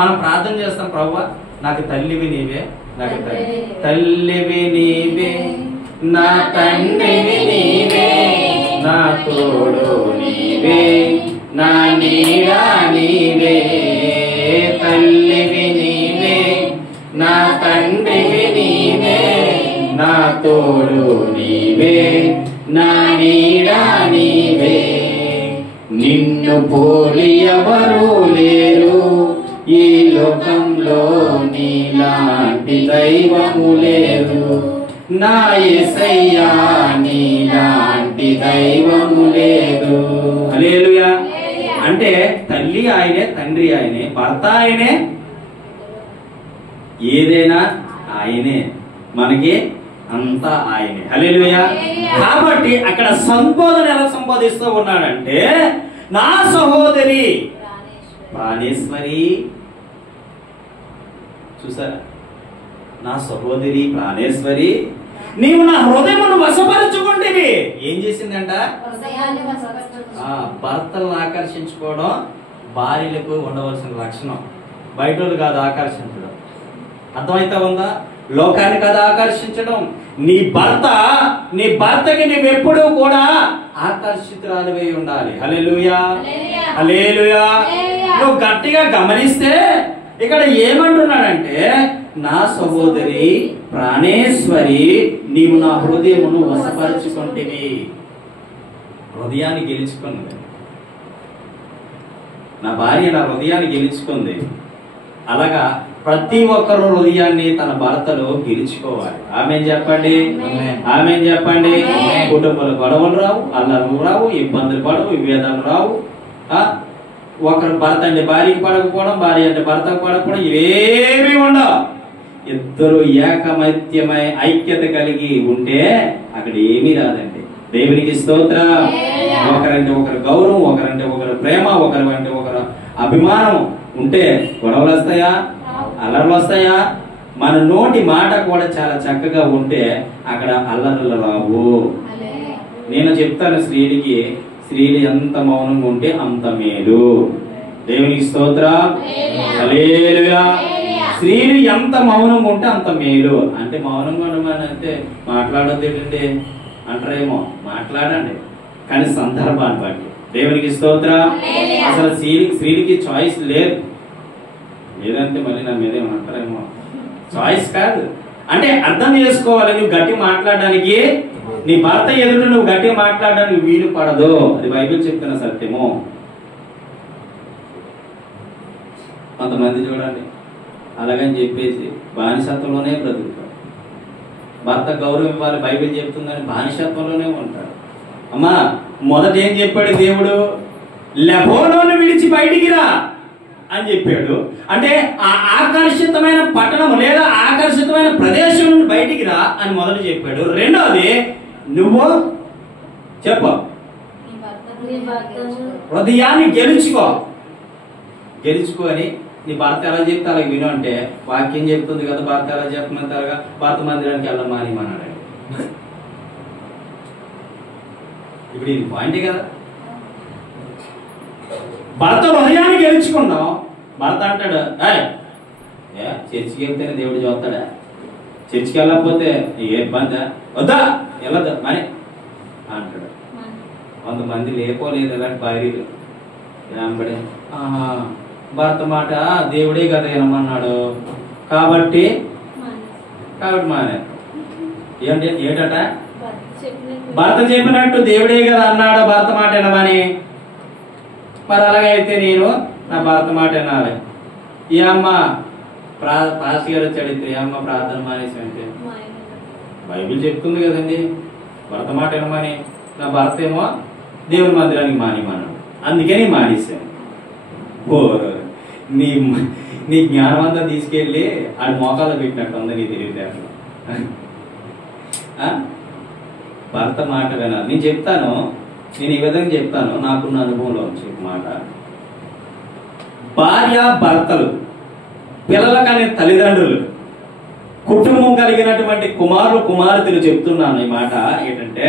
మనం ప్రార్థన చేస్తాం, ప్రభువా నాకు తల్లివి నీవే, నాకు తల్లివి నీవే, నా తండ్రివి నీవే, నా తోడు నీవే, నా నీడా నీవే, తల్లివి నీవే, నా తండ్రివి నీవే, నా తోడు నీవే. నీవే, నా నీడ నీవే, నిన్ను పోలి ఎవరు లేరు ఈ లోకంలో, నీలాంటి దైవము లేరు, నా యేసయ్యా నీలాంటి దైవము లేదు. హల్లెలూయా. అంటే తల్లి ఆయనే, తండ్రి ఆయనే, భర్త ఆయనే, ఏదైనా ఆయనే, మనకి అంతా ఆయనే. హల్లెలూయా. కాబట్టి అక్కడ సంబోధన ఎలా సంబోధిస్తూ ఉన్నాడంటే, నా సహోదరి ప్రాణేశ్వరి. చూసారా, నా సహోదరి ప్రాణేశ్వరి, నీవు నా హృదయమును వశపరుచుకుంటేవి. ఏం చేసిందంట? భర్తలను ఆకర్షించుకోవడం భార్యలకు ఉండవలసిన లక్షణం. బయటోళ్ళు కాదు ఆకర్షించడం. అర్థమైతే ఉందా? లోకాన్ని కాదు ఆకర్షించడం. నీ భర్తకి నువ్వెప్పుడూ కూడా ఆకర్షితురాలివై ఉండాలి. హల్లెలూయా, హల్లెలూయా. నువ్వు గట్టిగా గమనిస్తే ఇక్కడ ఏమంటున్నాడంటే, నా సహోదరి ప్రాణేశ్వరి, నీవు నా హృదయమును వశపరుచుకుంటేవి. హృదయాన్ని గెలుచుకున్నది నా భార్య, నా హృదయాన్ని గెలుచుకుంది. అలాగా ప్రతి ఒక్కరు హృదయాన్ని తన భర్తలు గెలుచుకోవాలి. ఆమేన్ చెప్పండి, ఆమేన్ చెప్పండి. కుటుంబాలు గొడవలు రావు, అల్లర్లు రావు, ఇబ్బందులు పడవు, విభేదాలు రావు. ఒకరు భర్త అంటే భార్యకి పడకపోవడం, భార్య అంటే భర్తకు పడకపోవడం, ఇవేమీ ఉండవు. ఇద్దరు ఏకమైత్యమై ఐక్యత కలిగి ఉంటే అక్కడ ఏమీ రాదండి. దేవునికి స్తోత్రం. ఒకరంటే ఒకరు గౌరవం, ఒకరంటే ఒకరు ప్రేమ, ఒకరంటే ఒకరు అభిమానం ఉంటే గొడవలు వస్తాయా? అల్లర్లు వస్తాయా? మన నోటి మాట కూడా చాలా చక్కగా ఉంటే అక్కడ అల్లర్లు రావు. నేను చెప్తాను, స్త్రీలు ఎంత మౌనంగా ఉంటే అంత మేలు. దేవునికి స్తోత్రం. హల్లెలూయా. స్త్రీలు ఎంత మౌనంగా ఉంటే అంత మేలు. అంటే మౌనంగా ఉండమని అంటే మాట్లాడొద్దు ఏంటంటే అంటారేమో, మాట్లాడండి, కానీ సందర్భాన్ని బట్టి. దేవునికి స్తోత్రం. అసలు స్త్రీలకి చాయిస్ లేదు. లేదంటే మళ్ళీ నా మీద ఏమంటారేమో. చాయిస్ కాదు, అంటే అర్థం చేసుకోవాలి. నువ్వు గట్టి మాట్లాడడానికి, నీ భర్త ఎదుట నువ్వు గట్టిగా మాట్లాడడానికి వీలు పడదు. అది బైబిల్ చెప్తున్న సత్యము. కొంతమంది చూడండి, అలాగని చెప్పేసి బానిసత్వంలోనే బ్రతుకుతారు. భర్త గౌరవం ఇవ్వాలి, బైబిల్ చెప్తుందని బానిసత్వంలోనే ఉంటాడు. అమ్మా, మొదట ఏం చెప్పాడు దేవుడు? లెబోనోను విడిచి బయటికి రా అని చెప్పాడు. అంటే ఆ ఆకర్షితమైన పట్టణం లేదా ఆకర్షితమైన ప్రదేశం నుండి బయటికి రా అని మొదట చెప్పాడు. రెండోది, నువ్వు చెప్పు, హృదయాన్ని గెలుచుకొని నీ భర్త ఎలా చెప్తే అలాగే విను అంటే, వాక్యం చెప్తుంది కదా, భర్త ఎలా చెప్పమంటారుగా, భర్త మందిరానికి వెళ్ళమని అన్నాడు. ఇప్పుడు ఇది పాయింటే కదా. భర్త హృదయాన్ని గెలుచుకున్నాం. భర్త అంటాడు, చర్చికి వెళ్తేనే దేవుడు చూస్తాడా? చర్చికి వెళ్ళకపోతే ఏ ఇబ్బందా? వద్దా, వెళ్ళద్దా మరి అంటాడు. కొంతమంది లేపోలేదు ఇలాంటి భార్యలు. వెంబడి భర్త మాట దేవుడే కదా వినమన్నాడు కాబట్టి మానే. ఏంటట? భర్త చెప్పినట్టు దేవుడే కదా అన్నాడు, భర్త మాట వినమని. మరి అలాగైతే నేను నా భర్త మాట వినాలి. ఈ అమ్మ పాస్టర్ గారు చడితే అమ్మ ప్రార్థన మానేసి అంటే బైబిల్ చెప్తుంది కదండి, భర్త మాట వినమని. నా భర్త ఏమో దేవుని మందిరానికి మానేమన్నాడు, అందుకని మానేశాను. ఓ నీ జ్ఞానం అంతా తీసుకెళ్ళి ఆడి మోకాలు పెట్టినట్టు ఉంది నీ తెలివితేటలు. భర్త మాట వినాలి. నేను చెప్తాను, నేను ఈ విధంగా చెప్తాను, నాకున్న అనుభవంలో చెప్పు మాట. భార్య భర్తలు, పిల్లలకనే తల్లిదండ్రులు, కుటుంబం కలిగినటువంటి కుమారులు కుమార్తెలు చెప్తున్నాను ఈ మాట. ఏంటంటే,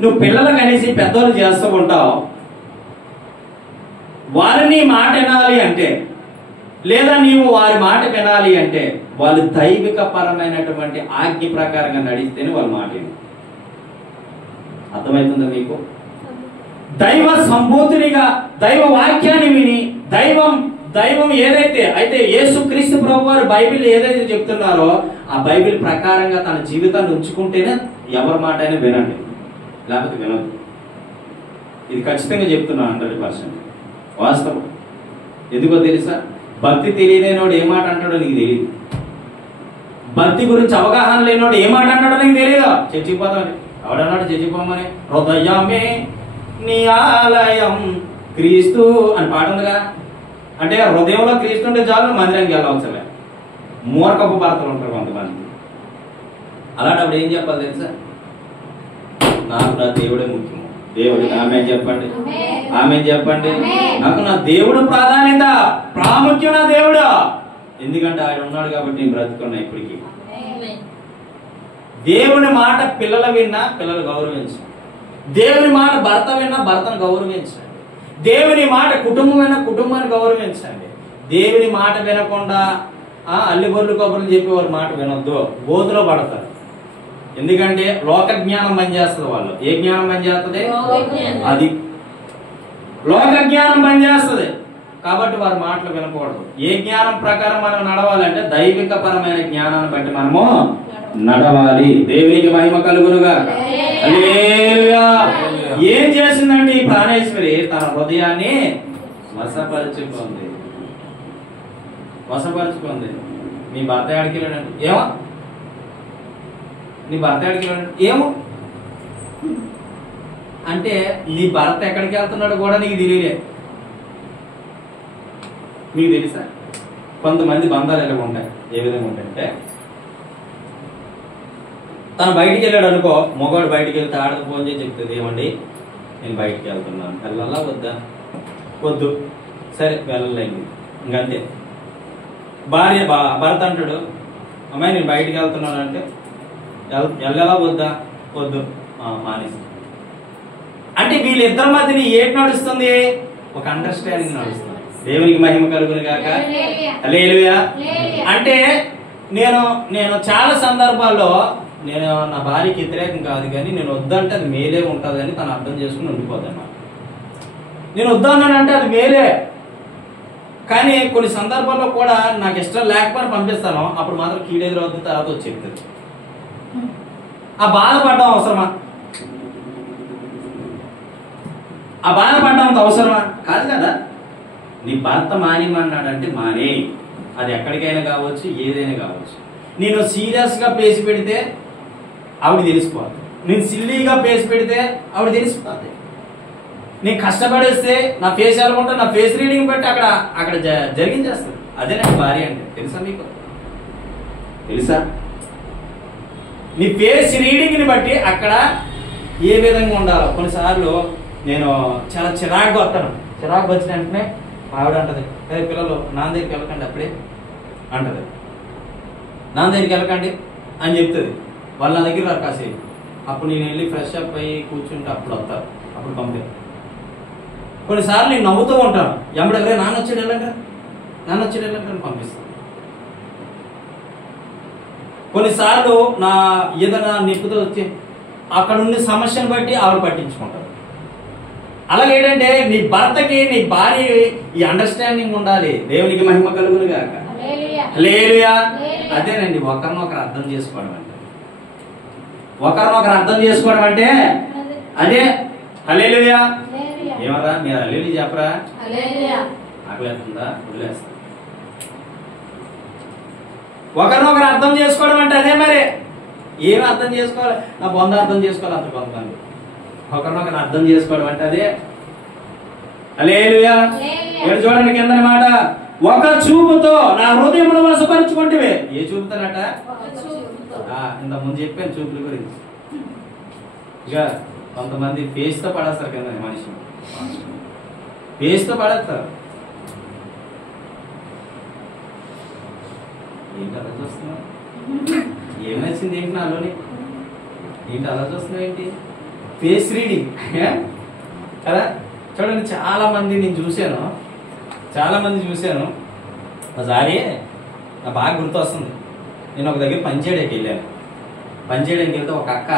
నువ్వు పిల్లలకు అనేసి పెద్దోళ్ళు చేస్తూ ఉంటావు. వారిని మాట వినాలి అంటే, లేదా నీవు వారి మాట వినాలి అంటే, వాళ్ళు దైవిక పరమైనటువంటి ఆజ్ఞ ప్రకారంగా నడిస్తేనే వాళ్ళ మాట విని. అర్థమవుతుందా మీకు? దైవ సంబోధునిగా దైవ వాక్యాన్ని విని, దైవం ఏదైతే అయితే యేసుక్రీస్తు ప్రభువారు బైబిల్ ఏదైతే చెప్తున్నారో ఆ బైబిల్ ప్రకారంగా తన జీవితాన్ని ఉంచుకుంటేనే ఎవరి మాట అయినా వినండి, లేకపోతే వినొద్దు. ఇది ఖచ్చితంగా చెప్తున్నాను, 100% వాస్తవం. ఎందుకో తెలుసా? భక్తి తెలియలేనోడు ఏ మాట అంటాడో నీకు తెలియదు. భక్తి గురించి అవగాహన లేనోడు ఏ మాట అంటాడో నీకు తెలియదు. చచ్చిపోతామని ఎవడన్నాడు? చచ్చిపోమని. హృదయమే నీ ఆలయం క్రీస్తు అని పాట ఉందిగా. అంటే హృదయంలో క్రీస్తు ఉంటే చాలు, మందిరానికి వెళ్ళవచ్చలే. మూర్ఖపు భర్తలు ఉంటారు కొంతమంది. అలాంటప్పుడు ఏం చెప్పాలి తెలుసా? నాకు నా దేవుడే ముఖ్యం. దేవుడు ఆమె చెప్పండి, ఆమె చెప్పండి. నాకు నా దేవుడు ప్రాధాన్యత, ప్రాముఖ్యం నా దేవుడు. ఎందుకంటే ఆయన ఉన్నాడు కాబట్టి నేను బ్రతుకున్నా ఇప్పటికీ. దేవుని మాట పిల్లలు విన్నా పిల్లలు గౌరవించండి. దేవుని మాట భర్త విన్నా భర్తను గౌరవించండి. దేవుని మాట కుటుంబం విన్నా కుటుంబాన్ని గౌరవించండి. దేవుని మాట వినకుండా అల్లి బొర్లు కబుర్లు చెప్పి వారి మాట వినొద్దు, గోతులో పడతారు. ఎందుకంటే లోక జ్ఞానం పనిచేస్తుంది. వాళ్ళు ఏ జ్ఞానం పనిచేస్తుంది? అది లోక జ్ఞానం పనిచేస్తుంది. కాబట్టి వారి మాటలు వినకూడదు. ఏ జ్ఞానం ప్రకారం మనం నడవాలంటే దైవిక పరమైన జ్ఞానాన్ని బట్టి మనము నడవాలి. దేవునికి మహిమ కలుగునుగా. హల్లెలూయా. ఏం చేసిందండి ఈ ప్రాణేశ్వరి? తన హృదయాన్ని వశపరుచుకుంది. నీ భర్త ఎక్కడికి వెళ్ళాడంటే ఏమో, నీ భర్త ఎక్కడికి వెళ్ళాడంటే ఏమో అంటే నీ భర్త ఎక్కడికి వెళ్తున్నాడు కూడా నీకు తెలియలే. మీకు తెలుసా? కొంతమంది బంధాలు ఎలా ఉంటాయి, ఏ విధంగా ఉంటాయంటే, తను బయటికి వెళ్ళాడు అనుకో, మగవాడు బయటికి వెళ్తే ఆడకు ఫోన్ చేసి చెప్తుంది, ఏమండి నేను బయటికి వెళ్తున్నాను, వెళ్ళాలా వద్దా? వద్దు. సరే వెళ్ళలేండి, ఇంకంతే. భార్య భర్త అంటాడు, అమ్మాయి నేను బయటికి వెళ్తున్నాను అంటే వెళ్ళాలా వద్దా? వద్దు, మానేసి. అంటే వీళ్ళిద్దరి మధ్యని ఏటి నడుస్తుంది? ఒక అండర్స్టాండింగ్ నడుస్తుంది. దేవునికి మహిమ కలుగును గాక. హల్లెలూయా. అంటే నేను చాలా సందర్భాల్లో నేను నా భార్యకి వ్యతిరేకం కాదు, కానీ నేను వద్దంటే అది మేలే ఉంటుంది అని తను అర్థం చేసుకుని ఉండిపోతాను. నేను వద్దన్నానంటే అది మేలే, కానీ కొన్ని సందర్భాల్లో కూడా నాకు ఇష్టం లేకపోయినా పంపిస్తాను. అప్పుడు మాత్రం కీడెదురవుతుంది, తర్వాత వచ్చి చెప్తుంది. ఆ బాధపడడం అవసరమా? ఆ బాధపడడం అంత అవసరమా? కాదు కదా. నీ భర్త మానేమన్నాడంటే మానే, అది ఎక్కడికైనా కావచ్చు, ఏదైనా కావచ్చు. నేను సీరియస్గా పేసి పెడితే ఆవిడ తెలిసిపోతుంది, నేను సిల్లీగా పేసి పెడితే ఆవిడ తెలిసిపోతుంది. నేను కష్టపడేస్తే నా ఫేస్ ఎలా ఉంటే నా ఫేస్ రీడింగ్ బట్టి అక్కడ జరిగించేస్తాను. అదే నాకు భార్య అంటే. తెలుసా మీకు? తెలుసా? నీ ఫేస్ రీడింగ్ని బట్టి అక్కడ ఏ విధంగా ఉండాలో. కొన్నిసార్లు నేను చాలా చిరాకు వస్తాను. చిరాకు వచ్చిన వెంటనే ఆవిడ అంటది, అదే పిల్లలు నాన్న దగ్గరికి వెళ్ళకండి, అప్పుడే అంటది, నాన్న దగ్గరికి వెళ్ళకండి అని చెప్తుంది. వాళ్ళ నా దగ్గర రారు కాసేపు. అప్పుడు నేను వెళ్ళి ఫ్రెష్ అప్ అయ్యి కూర్చుంటే అప్పుడు వస్తారు, అప్పుడు పంపే. కొన్నిసార్లు నేను నవ్వుతూ ఉంటాను, ఎమ్మడగరే నాన్న వచ్చాడు వెళ్ళండి, నాన్న వచ్చాడు వెళ్ళండి అని పంపిస్తాను. కొన్నిసార్లు నా ఏదైనా నిప్పుతో వచ్చి అక్కడ ఉన్న సమస్యను బట్టి ఆవిడ పట్టించుకుంటారు. అలాగే ఏంటంటే నీ భర్తకి నీ భార్య ఈ అండర్స్టాండింగ్ ఉండాలి. దేవునికి మహిమ కలుగును గాక. హల్లెలూయా. అదేనండి ఒకరినొకరు అర్థం చేసుకోవడం అంటే. ఒకరినొకరు అర్థం చేసుకోవడం అంటే అదే. హల్లెలూయా. ఏమరా మీరు హల్లెలూయా చెప్పరా? ఆకలేస్తుందా? వదిలేస్తా. ఒకరినొకరు అర్థం చేసుకోవడం అంటే అదే. మరి ఏమి అర్థం చేసుకోవాలి? నా బొంద అర్థం చేసుకోవాలి అంత కొంతమంది. ఒకరినొకరు అర్థం చేసుకోవడం అంటే అదే. హల్లెలూయా. ఇక్కడ చూడండి కింద మాట, ఒక చూపుతో నా హృదయమును వశపరుచుకుంటే. ఏ చూపుతానట? ఇంత ముందు చెప్పాను చూపుల గురించి. ఇక కొంతమంది ఫేస్ తో పడేస్తారు కింద, మనిషి ఫేస్ తో పడేస్తారు. ఏంటి అలా చూస్తున్నావు? ఏం నచ్చింది ఏంటి నాలోని? ఏంటి అలా చూస్తున్నావు ఏంటి? ఫేస్ రీడింగ్ కదా. చూడండి చాలా మంది నేను చూశాను, ఒకసారి నాకు బాగా గుర్తు వస్తుంది. నేను ఒక దగ్గర పనిచేయడానికి వెళ్ళాను. పనిచేయడానికి వెళ్తే ఒక అక్క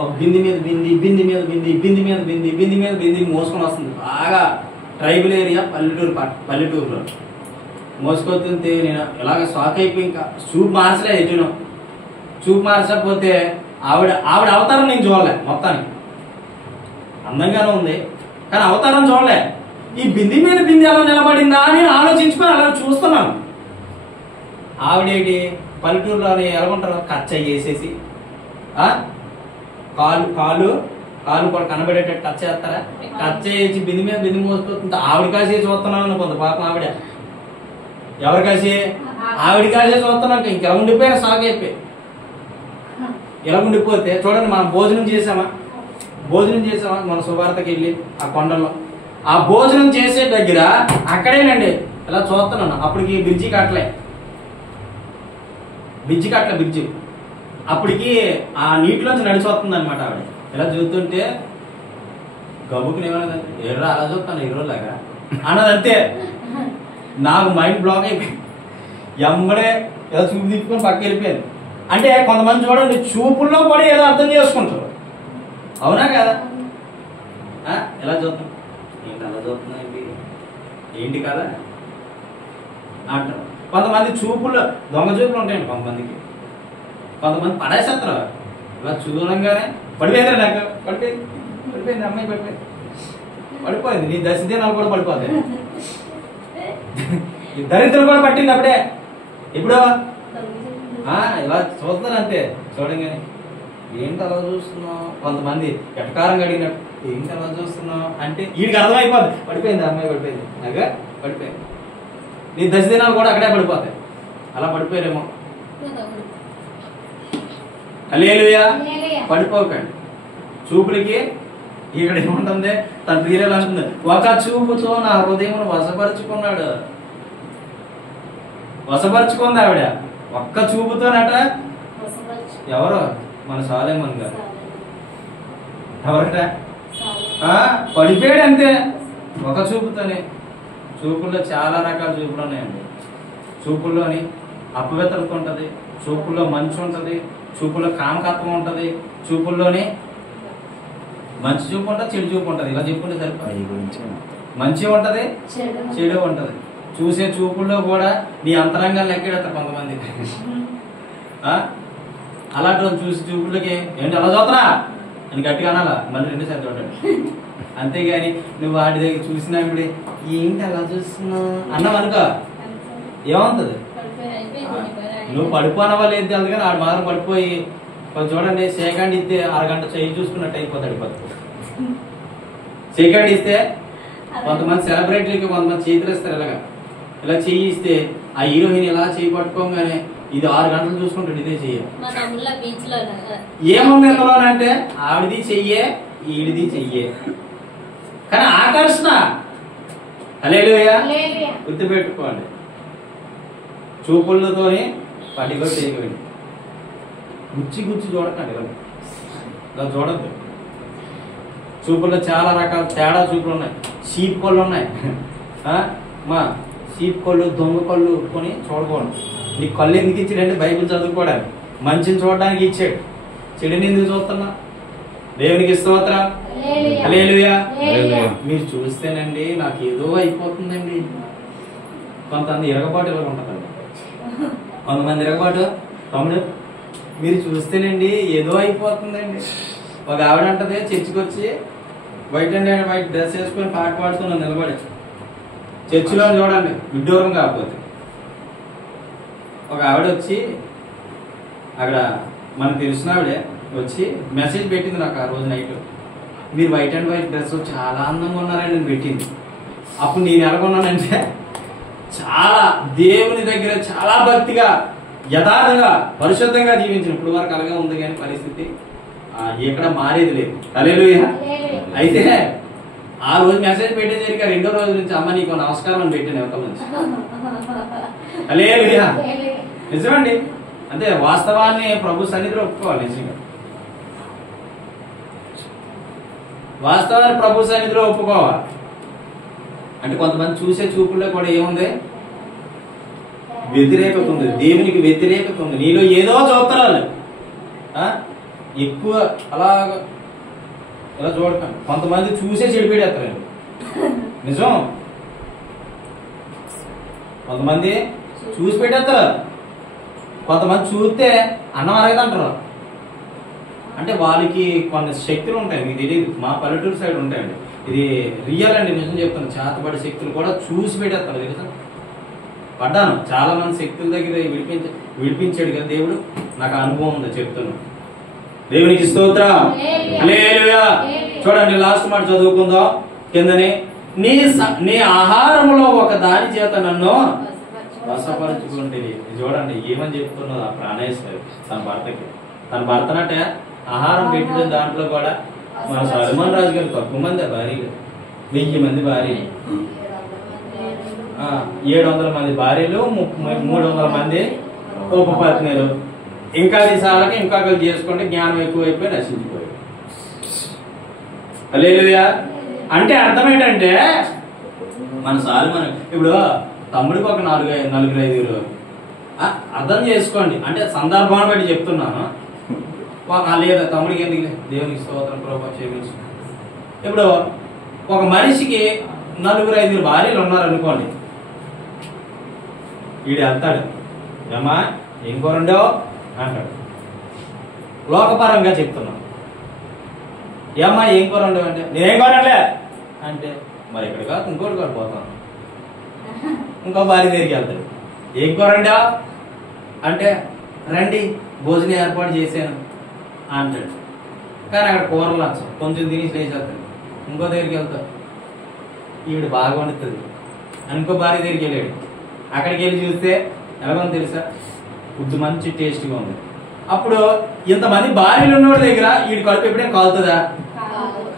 ఒక బింది మీద బింది మోసుకొని వస్తుంది. బాగా ట్రైబల్ ఏరియా, పల్లెటూరులో మోసుకొస్తుంటే నేను ఇలాగ షాక్ అయిపోయి ఇంకా చూపు మార్చలే. చూపు మార్చకపోతే ఆవిడ ఆవిడ అవతారం నేను చూడలే, మొత్తానికి అందంగానే ఉంది కానీ అవతారం చూడలే. ఈ బింది మీద బింది ఎలా నిలబడిందా అని ఆలోచించుకొని అలా చూస్తున్నాను. ఆవిడేటి పల్లెటూరులోని ఎలాగుంటారు, కచ్చ వేసేసి కాలు కాలు కాలు కూడా కనబడేటట్టు కచ్చ చేస్తారా, కచ్చ వేసి బింది మీద బింది మోసుకుంటే ఆవిడ కాసే చూస్తున్నాను. కొంత పాపం ఆవిడ ఎవరి కాసే ఆవిడ కాసే చూస్తున్నాం. ఇంకెలా ఉండిపోయినా సాగు అయిపోయి ఎలా ఉండిపోతే చూడండి, మనం భోజనం చేసామా మన సువార్తకి వెళ్ళి ఆ కొండల్లో ఆ భోజనం చేసే దగ్గర అక్కడేనండి ఇలా చూస్తున్నాను. అప్పటికి బ్రిడ్జి కట్టలే బ్రిడ్జి అప్పటికి ఆ నీటిలోంచి నడిచి వస్తుంది అనమాట. ఆవిడ ఇలా చూస్తుంటే గబుకుని ఏమన్నది, ఎర్రా అలా చూస్తాను ఎర్రోలాగా అన్నదంతే. నాకు మైండ్ బ్లాక్ అయిపోయింది. ఎమ్మడే ఇలా చూపు తిప్పుకొని పక్క వెళ్ళిపోయాను. అంటే కొంతమంది చూడండి చూపుల్లో కూడా ఏదో అర్థం చేసుకుంటారు, అవునా కదా? ఎలా చూస్తాం, ఏంటి అలా చూస్తున్నా ఏంటి కదా అంటారు. కొంతమంది చూపుల్లో దొంగ చూపులు ఉంటాయండి. కొంతమంది పడేసేస్తారు. ఇలా చూడంగానే పడిపోయింది, నాకు పడిపోయింది అమ్మాయి పడిపోయింది. నీ దశదినాలు కూడా పడిపోతాయి. ఈ దరిద్రం కూడా పట్టింది అప్పుడే. ఇప్పుడు ఇలా చూస్తాను అంతే. చూడంగానే ఏంటి అలా చూస్తున్నావు, కొంతమంది ఎటకారంగా అడిగినట్టు ఏంటి అలా చూస్తున్నావు అంటే వీడికి అర్థమైపోద్ది, పడిపోయింది అమ్మాయి పడిపోయింది, నాకు పడిపోయింది. నీ దశదినాలు కూడా అక్కడే పడిపోతాయి. అలా పడిపోయారేమో. హల్లెలూయా. పడిపోకండి చూపులకి. ఇక్కడ ఏముంటుంది, తన ప్రియురాలు అంటుంది, ఒక చూపుతో నా హృదయం వసపరుచుకుంది ఆవిడ. ఒక్క చూపుతోనట. ఎవరు? మన సాలేమన్ గారు. ఎవరట? పడిపోయాడు అంతే, ఒక చూపుతోనే. చూపుల్లో చాలా రకాల చూపులు ఉన్నాయండి. చూపుల్లోని అపవిత్రత ఉంటుంది, చూపుల్లో మంచి ఉంటుంది, చూపుల్లో కామకత్వం ఉంటుంది, చూపుల్లోని మంచి చూపు ఉంటుంది, చెడు చూపు ఉంటుంది. ఇలా చెప్పుకుంటే సరిపోయి మంచి ఉంటది, చెడు ఉంటది. చూసే చూపుల్లో కూడా నీ అంతరంగాన్ని లెక్కెడతారు కొంతమంది. అలాంటి చూసి చూపులకి ఏంటి అలా చూస్తున్నా అని గట్టిగా అనాలా, మళ్ళీ 2 సార్లు చూడండి. అంతేగాని నువ్వు వాటి దగ్గర చూసినా ఇప్పుడు ఏంటి అలా చూస్తున్నావు అన్నావు అనుకో, ఏమవుతుంది? నువ్వు పడిపోనవా లేదు అందుకని ఆడు మాత్రం పడిపోయి చూడండి. సెకండ్ ఇస్తే అరగంట చేయి చూసుకున్నట్టు అయిపోతాడు. సెకండ్ ఇస్తే కొంతమంది సెలబ్రిటీలకి కొంతమంది చేతులేస్తారు. ఇలా చెయ్యి ఇస్తే ఆ హీరోయిన్ ఇలా చేయి పట్టుకోగానే ఇది 6 గంటలు చూసుకుంటాడు. ఇదే చెయ్యి ఏముంది ఎందులోనంటే ఆవిడిది చెయ్యే, ఈడిది చెయ్యే, కానీ ఆకర్షణ. హల్లెలూయా. గుర్తుపెట్టుకోండి, చూపులతోనే పటిగా చేయకండి. గుచ్చి చూడకండి, ఇలా చూడద్దు. చూపుల్లో చాలా రకాల తేడా చూపులు ఉన్నాయి. షీప్ కళ్ళు ఉన్నాయి. మా షీప్ కళ్ళు, దొంగ కళ్ళు కొని చూడకూడదు. నీ కళ్ళు ఎందుకు ఇచ్చాడంటే బైబిల్ చదువుకోవడానికి, మంచిని చూడడానికి ఇచ్చాడు. చెడుని ఎందుకు చూస్తున్నా? దేవునికి స్తోత్రం. హల్లెలూయా. మీరు చూస్తేనండి నాకు ఏదో అయిపోతుందండి. కొంతమంది ఇరగబాటు ఇలా ఉంటుందండి. కొంతమంది ఇరగబాటు, తమ్ముడు మీరు చూస్తేనండి ఏదో అయిపోతుందండి. ఒక ఆవిడ అంటది, చర్చికి వచ్చి వైట్ అండ్ వైట్ డ్రెస్ వేసుకొని పాట పాడుతున్నాను నిలబడి. చర్చిలో చూడండి విడ్డూరం కాకపోతే. ఒక ఆవిడ వచ్చి అక్కడ మనకు తెలిసిన ఆవిడే వచ్చి మెసేజ్ పెట్టింది నాకు ఆ రోజు నైట్. మీరు వైట్ అండ్ వైట్ డ్రెస్ చాలా అందంగా ఉన్నారని నేను పెట్టింది. అప్పుడు నేను ఎలాగొన్నానంటే చాలా దేవుని దగ్గర చాలా భక్తిగా యథార్థంగా పరిశుద్ధంగా జీవించిన ఇప్పుడు వరకు అలాగే ఉంది, కానీ పరిస్థితి ఎక్కడ మారేది లేదు. హల్లెలూయా. అయితే ఆ రోజు మెసేజ్ పెట్టేసరికి 2వ రోజు నుంచి అమ్మ నీకు నమస్కారం అని పెట్టాను ఎవరి నుంచి. హల్లెలూయా. నిజమండి. అంటే వాస్తవాన్ని ప్రభు సన్నిధిలో ఒప్పుకోవాలి. నిజంగా వాస్తవాన్ని ప్రభు సన్నిధిలో ఒప్పుకోవాలి. అంటే కొంతమంది చూసే చూపుల్లో కూడా ఏముంది, వ్యతిరేకత ఉంది, దేవునికి వ్యతిరేకత ఉంది. నీలో ఏదో చూస్తారు ఎక్కువ అలాగా ఇలా చూడకండి. కొంతమంది చూసే చెడిపెడేస్తారండి. నిజం, కొంతమంది చూసి పెట్టేస్తారు. కొంతమంది చూస్తే అన్నం అరగదంటారు. అంటే వాళ్ళకి కొన్ని శక్తులు ఉంటాయి, మీకు తెలియదు. మా పల్లెటూరు సైడ్ ఉంటాయండి. ఇది రియల్ అండి, నిజం చెప్తాను. చేతబడి శక్తులు కూడా చూసి పెట్టేస్తారు తెలుసా. పడ్డాను చాలా మంది శక్తుల దగ్గర విడిపించాడు కదా దేవుడు. నాకు అనుభవం ఉంది, చెప్తున్నాను. దేవునికి స్తోత్రం. హల్లెలూయా. చూడండి లాస్ట్ మాట చదువుకుందాం కిందనే. నీ ఆహారంలో ఒక దాని చేత నన్ను వశపరుచుకుంటుంది. చూడండి ఏమని చెప్తున్నది ఆ ప్రాణేశ్వరి తన భర్తకి. తన భర్తనంటే ఆహారం పెట్టిన దాంట్లో కూడా మన సల్మాన్ రాజు గారు తక్కువ మంది భార్యలు, 1000 మంది భార్యలు, 700 మంది భార్యలు, 300 మంది ఉపపత్నులు. ఇంకా సాలకి ఇంకా చేసుకుంటే జ్ఞానం ఎక్కువైపోయి నశించిపోయి. హల్లెలూయా. అంటే అర్థం ఏంటంటే మన సల్మాన్ ఇప్పుడు తమ్ముడికి ఒక 4-5 అర్థం చేసుకోండి. అంటే సందర్భాన్ని బట్టి చెప్తున్నాను. లేదా తమ్ముడికి ఎందుకు, దేవునికి స్తోత్రం ప్రభావం చేయించు. ఇప్పుడు ఒక మనిషికి 4-5 భార్యలు ఉన్నారనుకోండి, వీడు వెళ్తాడు, ఏమ్మా ఏం కూరండో అంటాడు. లోకపరంగా చెప్తున్నాను. ఏమ్మా ఏం కూరండో అంటే నేనేం కూరంలే అంటే మరి ఇక్కడ కాదు ఇంకోటి కూడా పోతాను. ఇంకో భార్య దగ్గరికి వెళ్తాడు, ఏం కూరండా అంటే రండి భోజనం ఏర్పాటు చేశాను అంటాడు. కానీ అక్కడ కూరలు నచ్చవు, కొంచెం తిని లేచేస్తాడు. ఇంకో దగ్గరికి వెళ్తాడు, ఈవిడ బాగా వండుతుంది అని ఇంకో భార్య దగ్గరికి వెళ్ళాడు. అక్కడికి వెళ్ళి చూస్తే ఎలాగో తెలుసా, కొంచెం మంచి టేస్ట్గా ఉంది. అప్పుడు ఇంతమంది భార్యలు ఉన్నవాడి దగ్గర వీడి కడుపు ఎప్పుడేం కాలుతుందా?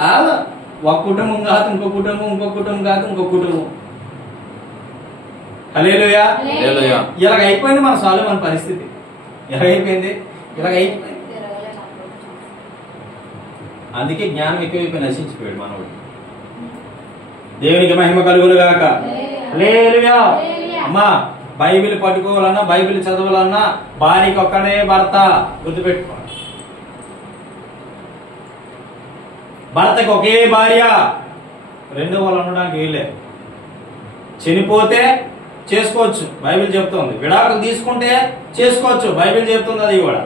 కాదు. ఒక కుటుంబం కాదు ఇంకో కుటుంబం, ఇంకో కుటుంబం కాదు ఇంకో కుటుంబం. హల్లెలూయా. ఇలాగ అయిపోయింది మన సొలొమోను పరిస్థితి. ఎలాగైపోయింది? ఇలాగ అయిపోయింది. అందుకే జ్ఞానం ఎక్కువైపోయి నశించిపోయాడు మనోడు. దేవునికి మహిమ కలుగును గాక. హల్లెలూయా. అమ్మా బైబిల్ పట్టుకోవాలన్నా, బైబిల్ చదవాలన్నా భార్యకి ఒక్కనే భర్త, గుర్తుపెట్టుకో. భర్తకి ఒకే భార్య, రెండో వాళ్ళు ఉండడానికి వీళ్ళే. చనిపోతే చేసుకోవచ్చు, బైబిల్ చెప్తుంది. విడాకులు తీసుకుంటే చేసుకోవచ్చు, బైబిల్ చెప్తుంది అది కూడా.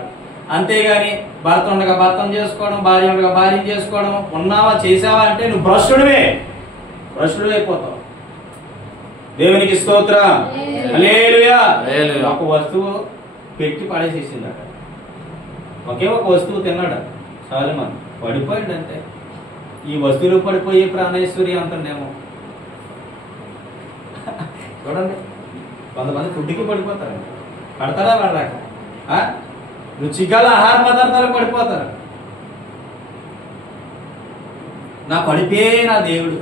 అంతేగాని భర్త ఉండగా భర్తను చేసుకోవడం, భార్య ఉండగా భార్యను చేసుకోవడం, ఉన్నావా చేసావా అంటే నువ్వు భ్రష్టుడివే అయిపోతావు. దేవునికి స్తోత్రం. హల్లెలూయా. ఒక వస్తువు పెట్టి పడేసేసిందట. ఒకే ఒక వస్తువు తిన్నాడు సొలొమోను, పడిపోయాడు. అంతే. ఈ వస్తువులు పడిపోయే ప్రాణేశ్వరి అంటుండేమో. చూడండి కొంతమంది ఫుడ్కి పడిపోతారండి. పడతారా పడరాక? రుచిగల ఆహార పదార్థాలు పడిపోతారు. నా కడిపే నా దేవుడు,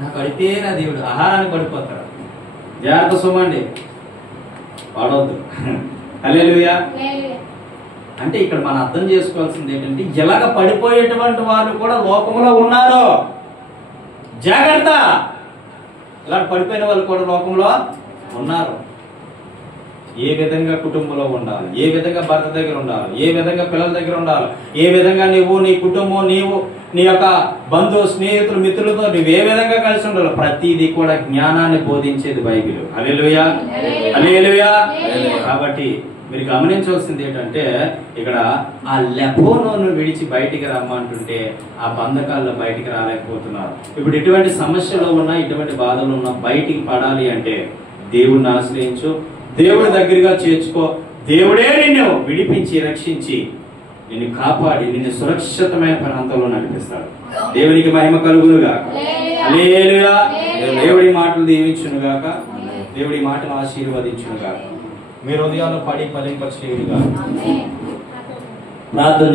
నా కడిపే నా దేవుడు, ఆహారానికి పడిపోతారు. జాగ్రత్త సుమండి, వాడవద్దు. హల్లెలూయా. అంటే ఇక్కడ మనం అర్థం చేసుకోవాల్సింది ఏంటంటే ఇలాగ పడిపోయేటువంటి వాళ్ళు కూడా లోకంలో ఉన్నారు. జాగ్రత్త. ఇలా పడిపోయిన వాళ్ళు కూడా లోకంలో ఉన్నారు. ఏ విధంగా కుటుంబంలో ఉండాలి, ఏ విధంగా భర్త దగ్గర ఉండాలి, ఏ విధంగా పిల్లల దగ్గర ఉండాలి, ఏ విధంగా నీవు నీ కుటుంబం, నీవు నీ యొక్క బంధు స్నేహితులు మిత్రులతో నువ్వు ఏ విధంగా కలిసి ఉండాలి, ప్రతిదీ కూడా జ్ఞానాన్ని బోధించేది బైబిల్. హల్లెలూయా. హల్లెలూయా. కాబట్టి మీరు గమనించవలసింది ఏంటంటే ఇక్కడ ఆ లెబోనోను విడిచి బయటికి రమ్మంటుంటే ఆ బంధకాల్లో బయటికి రాలేకపోతున్నారు. ఇప్పుడు ఎటువంటి సమస్యలు ఉన్నా, ఇటువంటి బాధలు ఉన్నా బయటికి పడాలి అంటే దేవుడిని ఆశ్రయించు, దేవుడి దగ్గరగా చేర్చుకో. దేవుడే నిన్ను విడిపించి రక్షించి నిన్ను కాపాడి నిన్ను సురక్షితమైన ప్రాంతంలో నడిపిస్తాడు. దేవునికి మహిమ కలుగునుగాక. హల్లెలూయా. దేవుడి మాటలు దీవించునుగాక, దేవుడి మాటలు ఆశీర్వదించునుగాక. మీ హృదయాల్లో పడి ఫలింపచేయునుగాక. ప్రార్థన